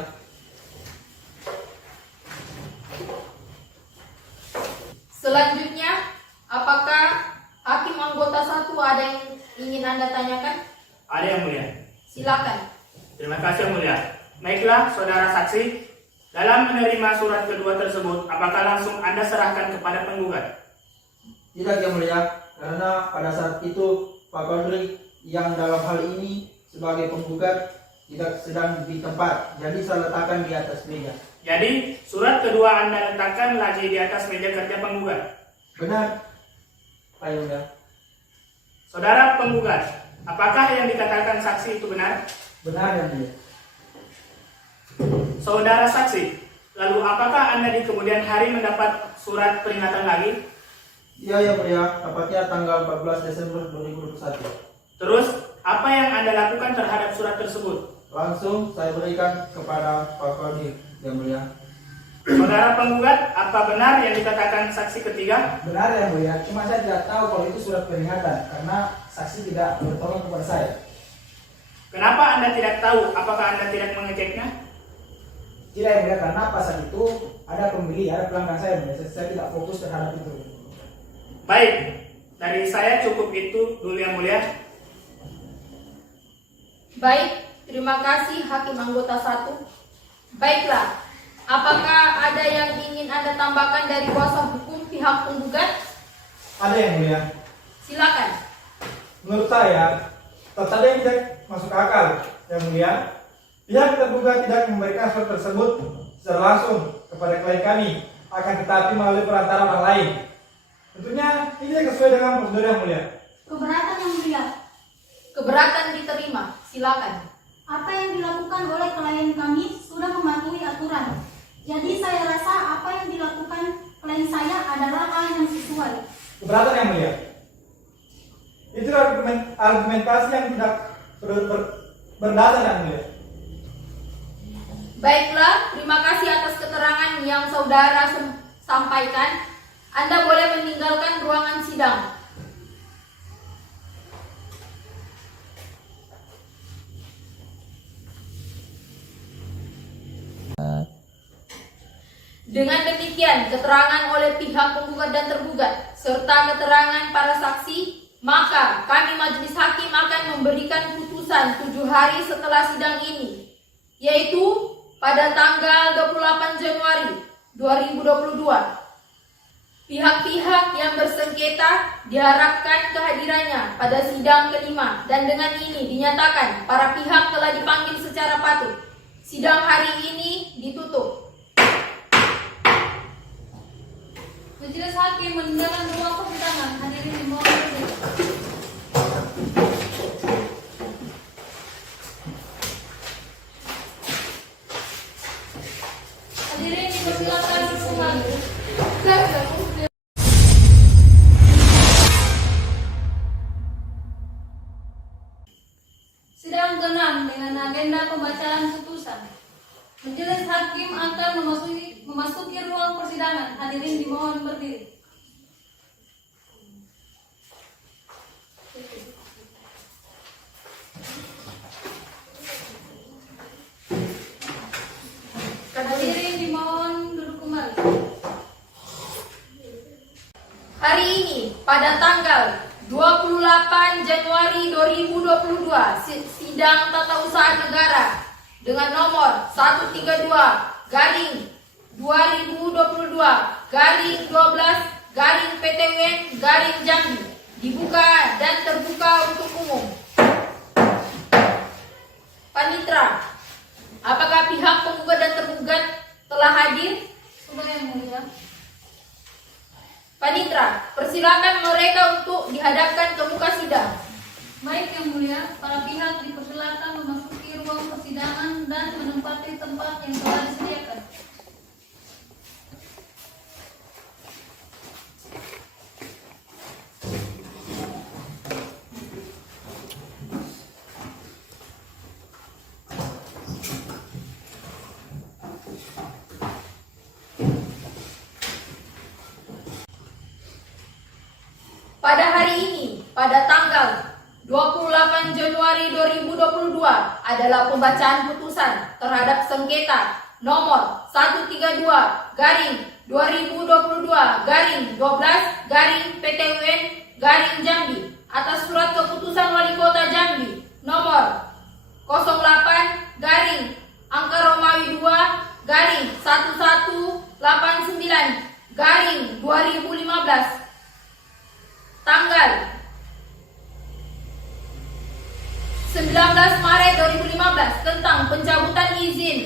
Selanjutnya, apakah hakim anggota 1 ada yang ingin Anda tanyakan? Ada yang mulia. Silakan. Terima kasih yang mulia. Baiklah saudara saksi, dalam menerima surat kedua tersebut, apakah langsung Anda serahkan kepada penggugat? Tidak yang mulia, karena pada saat itu Pak Kodir yang dalam hal ini sebagai penggugat tidak sedang di tempat, jadi saya letakkan di atas meja. Jadi surat kedua Anda letakkan lagi di atas meja kerja penggugat? Benar, Pak yang mulia. Saudara penggugat, apakah yang dikatakan saksi itu benar? Benar yang mulia. Saudara saksi, lalu apakah Anda di kemudian hari mendapat surat peringatan lagi? Iya yang mulia, tepatnya tanggal 14 Desember 2021. Terus, apa yang Anda lakukan terhadap surat tersebut? Langsung saya berikan kepada Pak Kodir yang mulia. Saudara penggugat, apa benar yang dikatakan saksi ketiga? Benar yang mulia, cuma saya tidak tahu kalau itu surat peringatan karena saksi tidak bertolong kepada saya. Kenapa Anda tidak tahu? Apakah Anda tidak mengeceknya? Tidak yang mulia, karena pas saat itu ada pembeli, ada pelanggan saya, yang mulia. Saya tidak fokus terhadap itu. Baik, dari saya cukup itu dulu yang mulia. Baik, terima kasih hakim anggota 1. Baiklah, apakah ada yang ingin Anda tambahkan dari kuasa hukum pihak penggugat? Ada yang mulia. Silakan. Menurut saya, tadi yang tidak masuk akal yang mulia. Pihak tergugat tidak memberikan surat tersebut secara langsung kepada klien kami, akan tetapi melalui perantara orang lain. Tentunya ini tidak sesuai dengan prosedur yang mulia. Keberatan yang mulia. Keberatan diterima. Silakan. Apa yang dilakukan oleh klien kami sudah mematuhi aturan. Jadi saya rasa apa yang dilakukan klien saya adalah hal yang sesuai. Keberatan yang mulia. Itulah argumentasi yang tidak berdasar yang mulia. Baiklah, terima kasih atas keterangan yang saudara sampaikan. Anda boleh meninggalkan ruangan sidang. Dengan demikian, keterangan oleh pihak penggugat dan tergugat, serta keterangan para saksi, maka kami majelis hakim akan memberikan putusan 7 hari setelah sidang ini, yaitu pada tanggal 28 Januari 2022. Pihak-pihak yang bersengketa diharapkan kehadirannya pada sidang kelima, dan dengan ini dinyatakan para pihak telah dipanggil secara patut. Sidang hari ini ditutup. Majelis hakim meninggalkan ruang persidangan. Hadirin dimohon berdiri. Hadirin dipersilakan duduk kembali. Sidang ke-6 dengan agenda pembacaan putusan. Majelis hakim akan memasuki ruang persidangan. Hadirin dimohon berdiri. Hadirin dimohon duduk kembali. Hari ini pada tanggal 28 Januari 2022, sidang tata usaha negara dengan nomor 132/2022/12/PTUN/Jambi dibuka dan terbuka untuk umum. Panitra, apakah pihak penggugat dan tergugat telah hadir? Sudah yang mulia. Panitra, persilakan mereka untuk dihadapkan ke muka sidang. Baik yang mulia, para pihak dipersilakan memasuki ruang persidangan dan menempati tempat yang telah disediakan. Pada hari ini, pada tanggal 28 Januari 2022 adalah pembacaan putusan terhadap sengketa nomor 132/2022/12/PTUN/Jambi atas surat keputusan Wali Kota Jambi nomor 08-Romawi 2-1189/2015 tanggal 19 Maret 2015 tentang pencabutan izin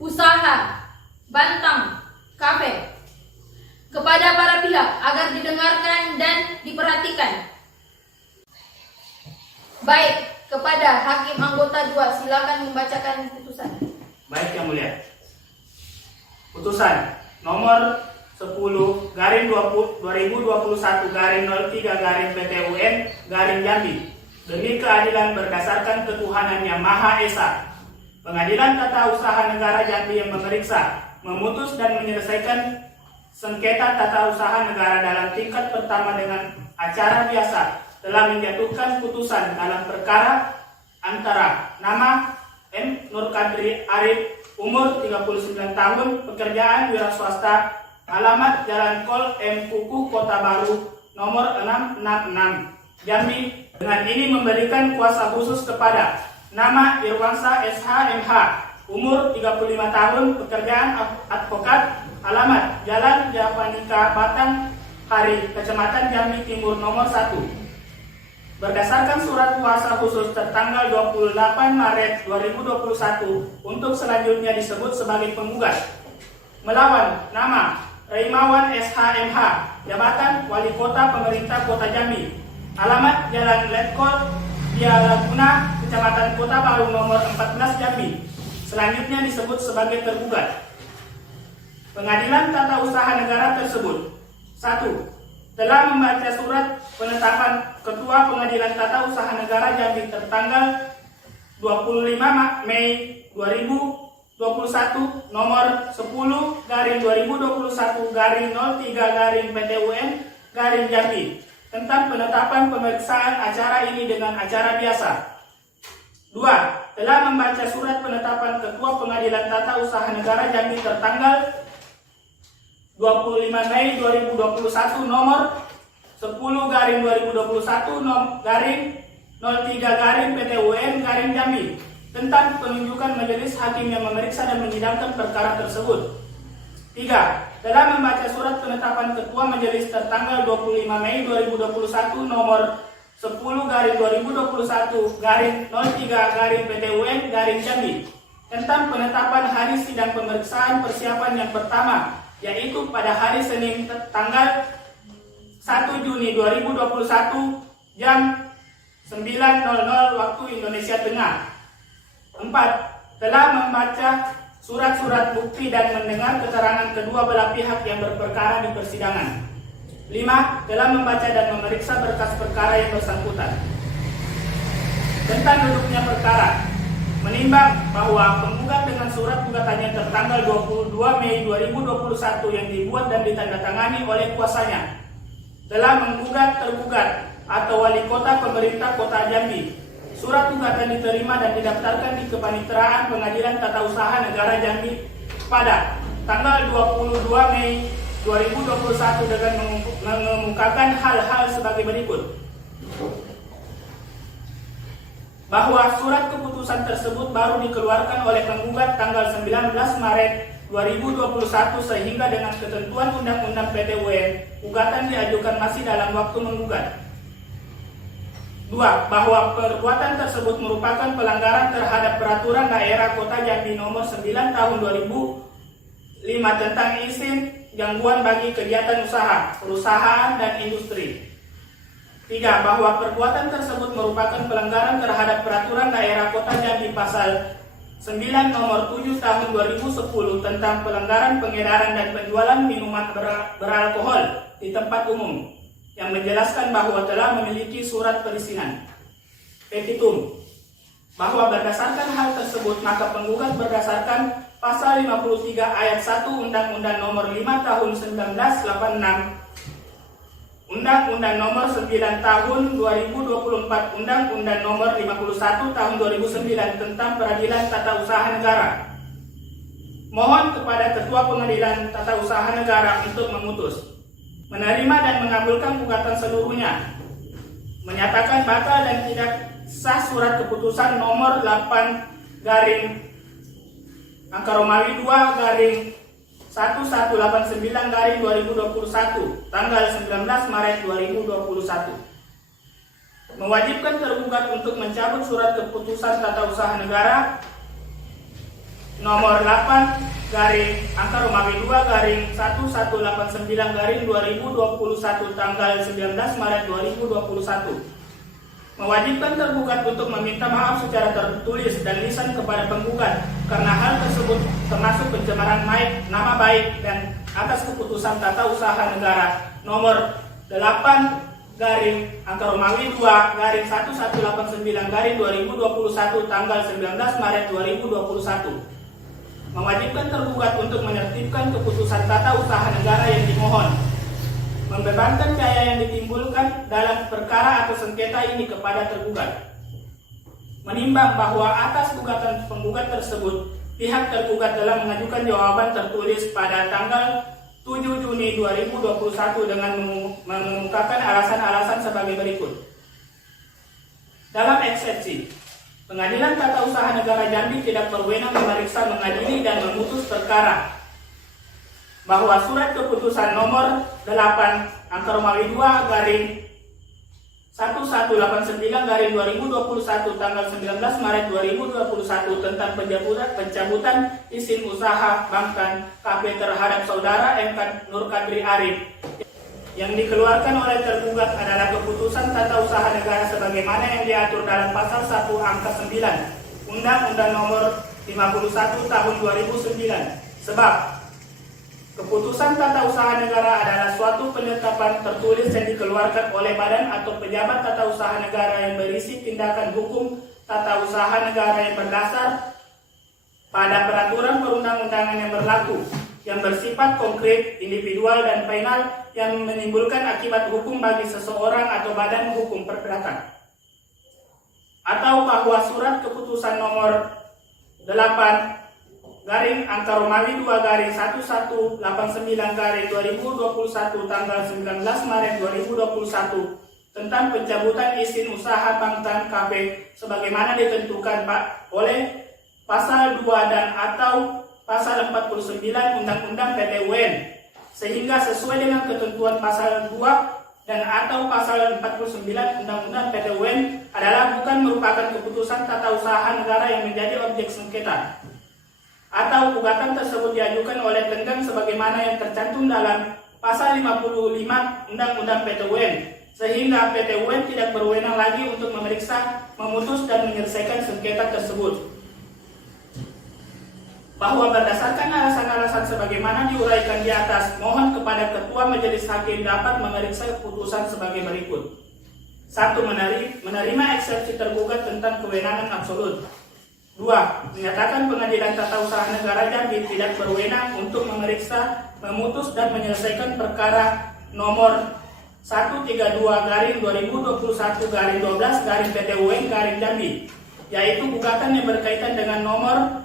usaha Bantang Cafe kepada para pihak agar didengarkan dan diperhatikan. Baik, kepada Hakim Anggota 2 silakan membacakan putusan. Baik yang mulia. Putusan nomor 10/2021/03/PTUN/Jambi demi keadilan berdasarkan ketuhanan yang Maha Esa. Pengadilan Tata Usaha Negara Jambi yang memeriksa, memutus dan menyelesaikan sengketa tata usaha negara dalam tingkat pertama dengan acara biasa telah menjatuhkan putusan dalam perkara antara nama M. Nur Kadri Arif, umur 39 tahun, pekerjaan wira swasta, alamat Jalan Kol M. Kuku, Kota Baru, nomor 666, Jambi. Dengan ini memberikan kuasa khusus kepada nama Irwansa SH.MH, umur 35 tahun, pekerjaan advokat, alamat Jalan Javanika Batang Hari, Kecamatan Jambi Timur, nomor 1. Berdasarkan surat kuasa khusus tertanggal 28 Maret 2021 untuk selanjutnya disebut sebagai penggugat. Melawan nama Reimawan SH.MH, jabatan Wali Kota Pemerintah Kota Jambi, alamat Jalan Letkol Dialaguna, Kecamatan Kota Baru, nomor 14 Jambi, selanjutnya disebut sebagai tergugat. Pengadilan Tata Usaha Negara tersebut: 1. telah membaca surat penetapan Ketua Pengadilan Tata Usaha Negara Jambi tertanggal 25 Mei 2021 nomor 10/2021/03/PT UN Jambi tentang penetapan pemeriksaan acara ini dengan acara biasa. 2. Telah membaca surat penetapan Ketua Pengadilan Tata Usaha Negara Jambi tertanggal 25 Mei 2021 nomor 10/2021/03/PT UN Jambi tentang penunjukan majelis hakim yang memeriksa dan menyidangkan perkara tersebut. 3. Telah membaca surat penetapan Ketua Majelis tertanggal 25 Mei 2021 nomor 10/2021/03/PT UN Jambi tentang penetapan hari sidang pemeriksaan persiapan yang pertama, yaitu pada hari Senin tanggal 1 Juni 2021 jam 9.00 waktu Indonesia Tengah. 4. Telah membaca surat-surat bukti dan mendengar keterangan kedua belah pihak yang berperkara di persidangan. 5. Telah membaca dan memeriksa berkas perkara yang bersangkutan. Tentang duduknya perkara, menimbang bahwa penggugat dengan surat gugatannya tertanggal 22 Mei 2021 yang dibuat dan ditandatangani oleh kuasanya telah menggugat tergugat atau wali kota pemerintah kota Jambi. Surat gugatan diterima dan didaftarkan di Kepanitraan Pengadilan Tata Usaha Negara Jambi pada tanggal 22 Mei 2021 dengan mengemukakan hal-hal sebagai berikut. Bahwa surat keputusan tersebut baru dikeluarkan oleh penggugat tanggal 19 Maret 2021 sehingga dengan ketentuan Undang-Undang PT UN, gugatan diajukan masih dalam waktu menggugat. 2. Bahwa perbuatan tersebut merupakan pelanggaran terhadap Peraturan Daerah Kota Jambi Nomor 9 Tahun 2005 tentang izin gangguan bagi kegiatan usaha, perusahaan, dan industri. 3. Bahwa perbuatan tersebut merupakan pelanggaran terhadap Peraturan Daerah Kota Jambi Pasal 9 Nomor 7 Tahun 2010 tentang pelanggaran pengedaran dan penjualan minuman beralkohol di tempat umum, yang menjelaskan bahwa telah memiliki surat perizinan. Petitum. Bahwa berdasarkan hal tersebut, maka penggugat berdasarkan Pasal 53 Ayat 1 Undang-Undang Nomor 5 Tahun 1986, Undang-Undang Nomor 9 Tahun 2024, Undang-Undang Nomor 51 Tahun 2009 tentang Peradilan Tata Usaha Negara. Mohon kepada Ketua Pengadilan Tata Usaha Negara untuk memutus, menerima dan mengabulkan gugatan seluruhnya, menyatakan batal dan tidak sah surat keputusan nomor 8/1189/2021 tanggal 19 Maret 2021, mewajibkan tergugat untuk mencabut surat keputusan Tata Usaha Negara nomor 8/1189/2021 tanggal 19 Maret 2021, mewajibkan tergugat untuk meminta maaf secara tertulis dan lisan kepada penggugat karena hal tersebut termasuk pencemaran nama baik dan atas keputusan Tata Usaha Negara nomor 8/2/1189/2021 tanggal 19 Maret 2021, mewajibkan tergugat untuk menertibkan keputusan Tata Usaha Negara yang dimohon, membebankan biaya yang ditimbulkan dalam perkara atau sengketa ini kepada tergugat. Menimbang bahwa atas gugatan penggugat tersebut, pihak tergugat telah mengajukan jawaban tertulis pada tanggal 7 Juni 2021 dengan mengungkapkan alasan-alasan sebagai berikut. Dalam eksepsi, Pengadilan Tata Usaha Negara Jambi tidak berwenang memeriksa, mengadili, dan memutus perkara. Bahwa surat keputusan nomor 8/1189/2021 tanggal 19 Maret 2021 tentang pencabutan izin usaha Bangtan Kafe terhadap saudara M. Nur Kadri Arif yang dikeluarkan oleh tergugat adalah keputusan Tata Usaha Negara sebagaimana yang diatur dalam Pasal 1 Angka 9 Undang-Undang Nomor 51 Tahun 2009. Sebab Keputusan tata usaha negara adalah suatu penetapan tertulis yang dikeluarkan oleh badan atau pejabat tata usaha negara yang berisi tindakan hukum tata usaha negara yang berdasar pada peraturan perundang-undangan yang berlaku, yang bersifat konkret, individual, dan final, yang menimbulkan akibat hukum bagi seseorang atau badan hukum perdata. Atau bahwa surat keputusan nomor 8 garing angka Romawi 2 garing 1189 garing 2021 tanggal 19 Maret 2021 tentang pencabutan izin usaha Bank dan KP sebagaimana ditentukan oleh pasal 2 dan atau pasal 49 Undang-Undang PTUN, sehingga sesuai dengan ketentuan pasal 2 dan atau pasal 49 Undang-Undang PTUN adalah bukan merupakan keputusan tata usaha negara yang menjadi objek sengketa, atau gugatan tersebut diajukan oleh tenggang sebagaimana yang tercantum dalam pasal 55 Undang-Undang PTUN, sehingga PTUN tidak berwenang lagi untuk memeriksa, memutus, dan menyelesaikan sengketa tersebut. Bahwa berdasarkan alasan-alasan sebagaimana diuraikan di atas, mohon kepada Ketua Majelis Hakim dapat memeriksa keputusan sebagai berikut. 1. Menerima eksepsi tergugat tentang kewenangan absolut. 2. Menyatakan Pengadilan Tata Usaha Negara Jambi tidak berwenang untuk memeriksa, memutus, dan menyelesaikan perkara nomor 132 garing 2021 garing 12 garing PTUN garing Jambi, yaitu gugatan yang berkaitan dengan nomor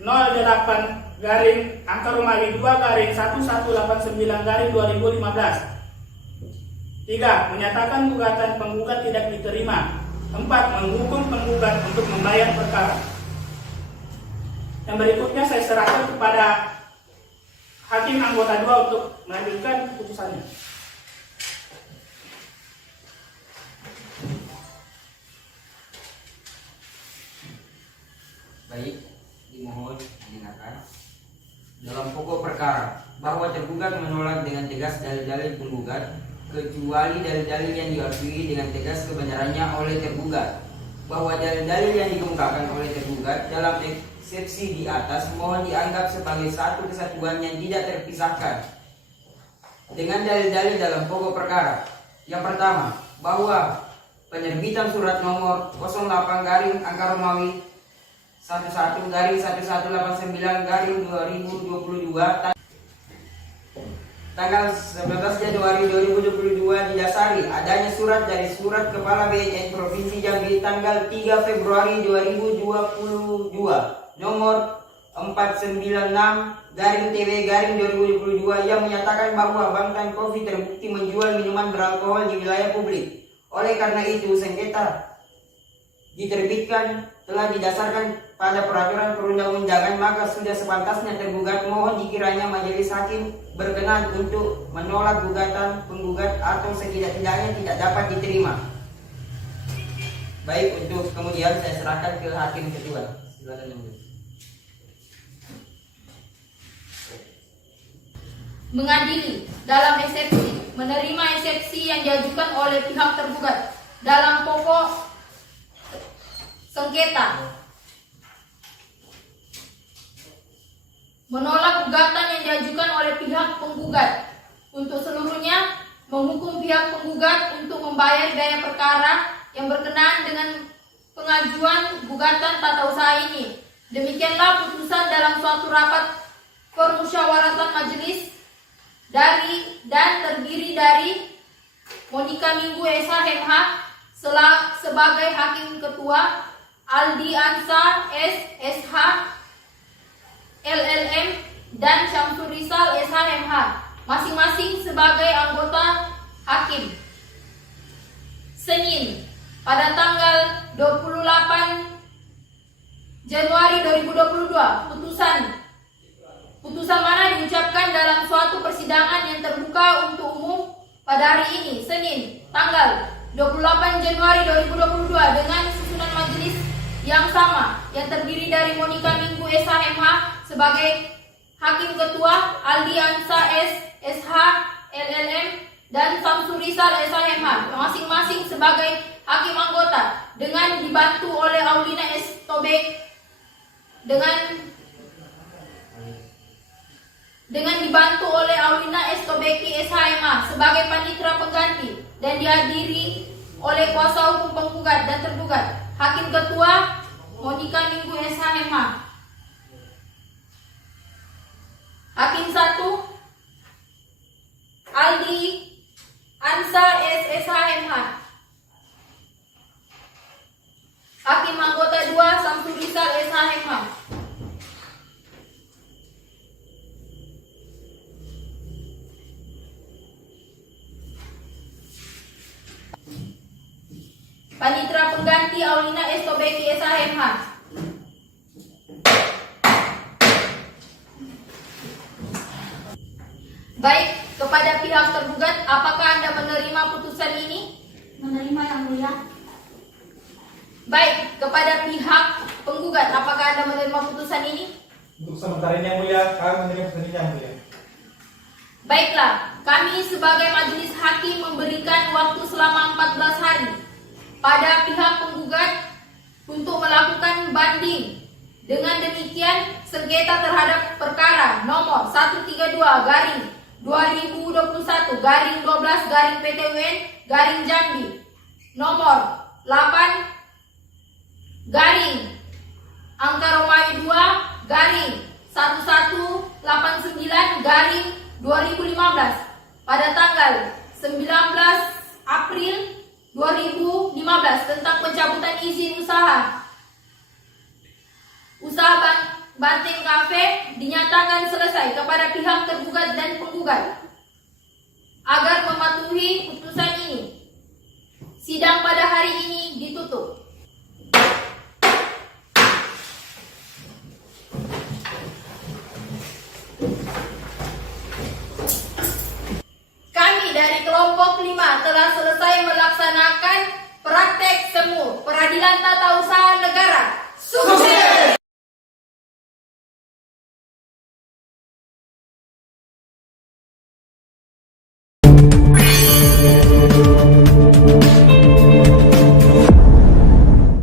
08 garing angka Romawi 2 garing 1189 garing 2015. 3. Menyatakan gugatan penggugat tidak diterima. 4. Menghukum penggugat untuk membayar perkara. Yang berikutnya saya serahkan kepada Hakim anggota 2 untuk melanjutkan keputusannya. Baik, dimohon didengarkan. Dalam pokok perkara, bahwa tergugat menolak dengan tegas dalil-dalil penggugat, kecuali dalil-dalil yang diakui dengan tegas kebenarannya oleh tergugat. Bahwa dalil-dalil yang dikemukakan oleh tergugat dalam eksepsi di atas mohon dianggap sebagai satu kesatuan yang tidak terpisahkan dengan dalil-dalil dalam pokok perkara. Yang pertama, bahwa penerbitan surat nomor 08 garing angka Romawi 11 garing 1189 garing 2022 tanggal 11 Januari 2022 didasari adanya surat dari Surat Kepala BNN Provinsi Jambi tanggal 3 Februari 2022 nomor 496 garing TW garing 2022 yang menyatakan bahwa Bank dan Coffee terbukti menjual minuman beralkohol di wilayah publik. Oleh karena itu, sengketa diterbitkan telah didasarkan pada peraturan perundang-undangan, maka sudah sepantasnya tergugat mohon dikiranya majelis hakim berkenan untuk menolak gugatan penggugat atau setidak-tidaknya tidak dapat diterima. Baik, untuk kemudian saya serahkan ke hakim ketua. Silakan yang mulia. Mengadili dalam eksepsi, menerima eksepsi yang diajukan oleh pihak tergugat dalam pokok sengketa, menolak gugatan yang diajukan oleh pihak penggugat, untuk seluruhnya menghukum pihak penggugat untuk membayar biaya perkara yang berkenaan dengan pengajuan gugatan tata usaha ini. Demikianlah putusan dalam suatu rapat permusyawaratan majelis terdiri dari Monika Minggu SH sebagai hakim ketua, Aldi Ansa SH LLM dan Syamsul Rizal SH masing-masing sebagai anggota hakim. Senin pada tanggal 28 Januari 2022 putusan mana diucapkan dalam suatu persidangan yang terbuka untuk umum pada hari ini, Senin tanggal 28 Januari 2022 dengan susunan majelis yang sama yang terdiri dari Monika Minggu SH sebagai hakim ketua, Aldi Ansa SH LLM dan Syamsul Rizal SH masing-masing sebagai hakim anggota dengan dibantu oleh Aulina S. Tobek dengan dengan dibantu oleh Aulina Estobeki SHMA sebagai panitera pengganti dan dihadiri oleh kuasa hukum penggugat dan tergugat. Hakim Ketua Monika Minggu SHMA. Hakim 1 Aldi Ansar SSHMH. Hakim anggota 2 Samsul Rizal SHMH. Panitera pengganti Aulina Estobeki SHMH. Baik, kepada pihak tergugat, apakah Anda menerima putusan ini? Menerima Yang Mulia. Baik, kepada pihak penggugat, apakah Anda menerima putusan ini? Untuk sementara ini Yang Mulia, kami menerima putusan ini Yang Mulia. Baiklah, kami sebagai majelis hakim memberikan waktu selama 14 hari pada pihak penggugat untuk melakukan banding. Dengan demikian, sengketa terhadap perkara nomor 132/2021/12/PTUN/Jambi nomor 8/1189/2015 pada tanggal 19 April 2015 tentang pencabutan izin usaha Banteng Cafe dinyatakan selesai kepada pihak tergugat dan penggugat. Agar mematuhi putusan ini, sidang pada hari ini ditutup. Kami dari kelompok 5 telah selesai melaksanakan praktek semu peradilan tata usaha negara. Sukses!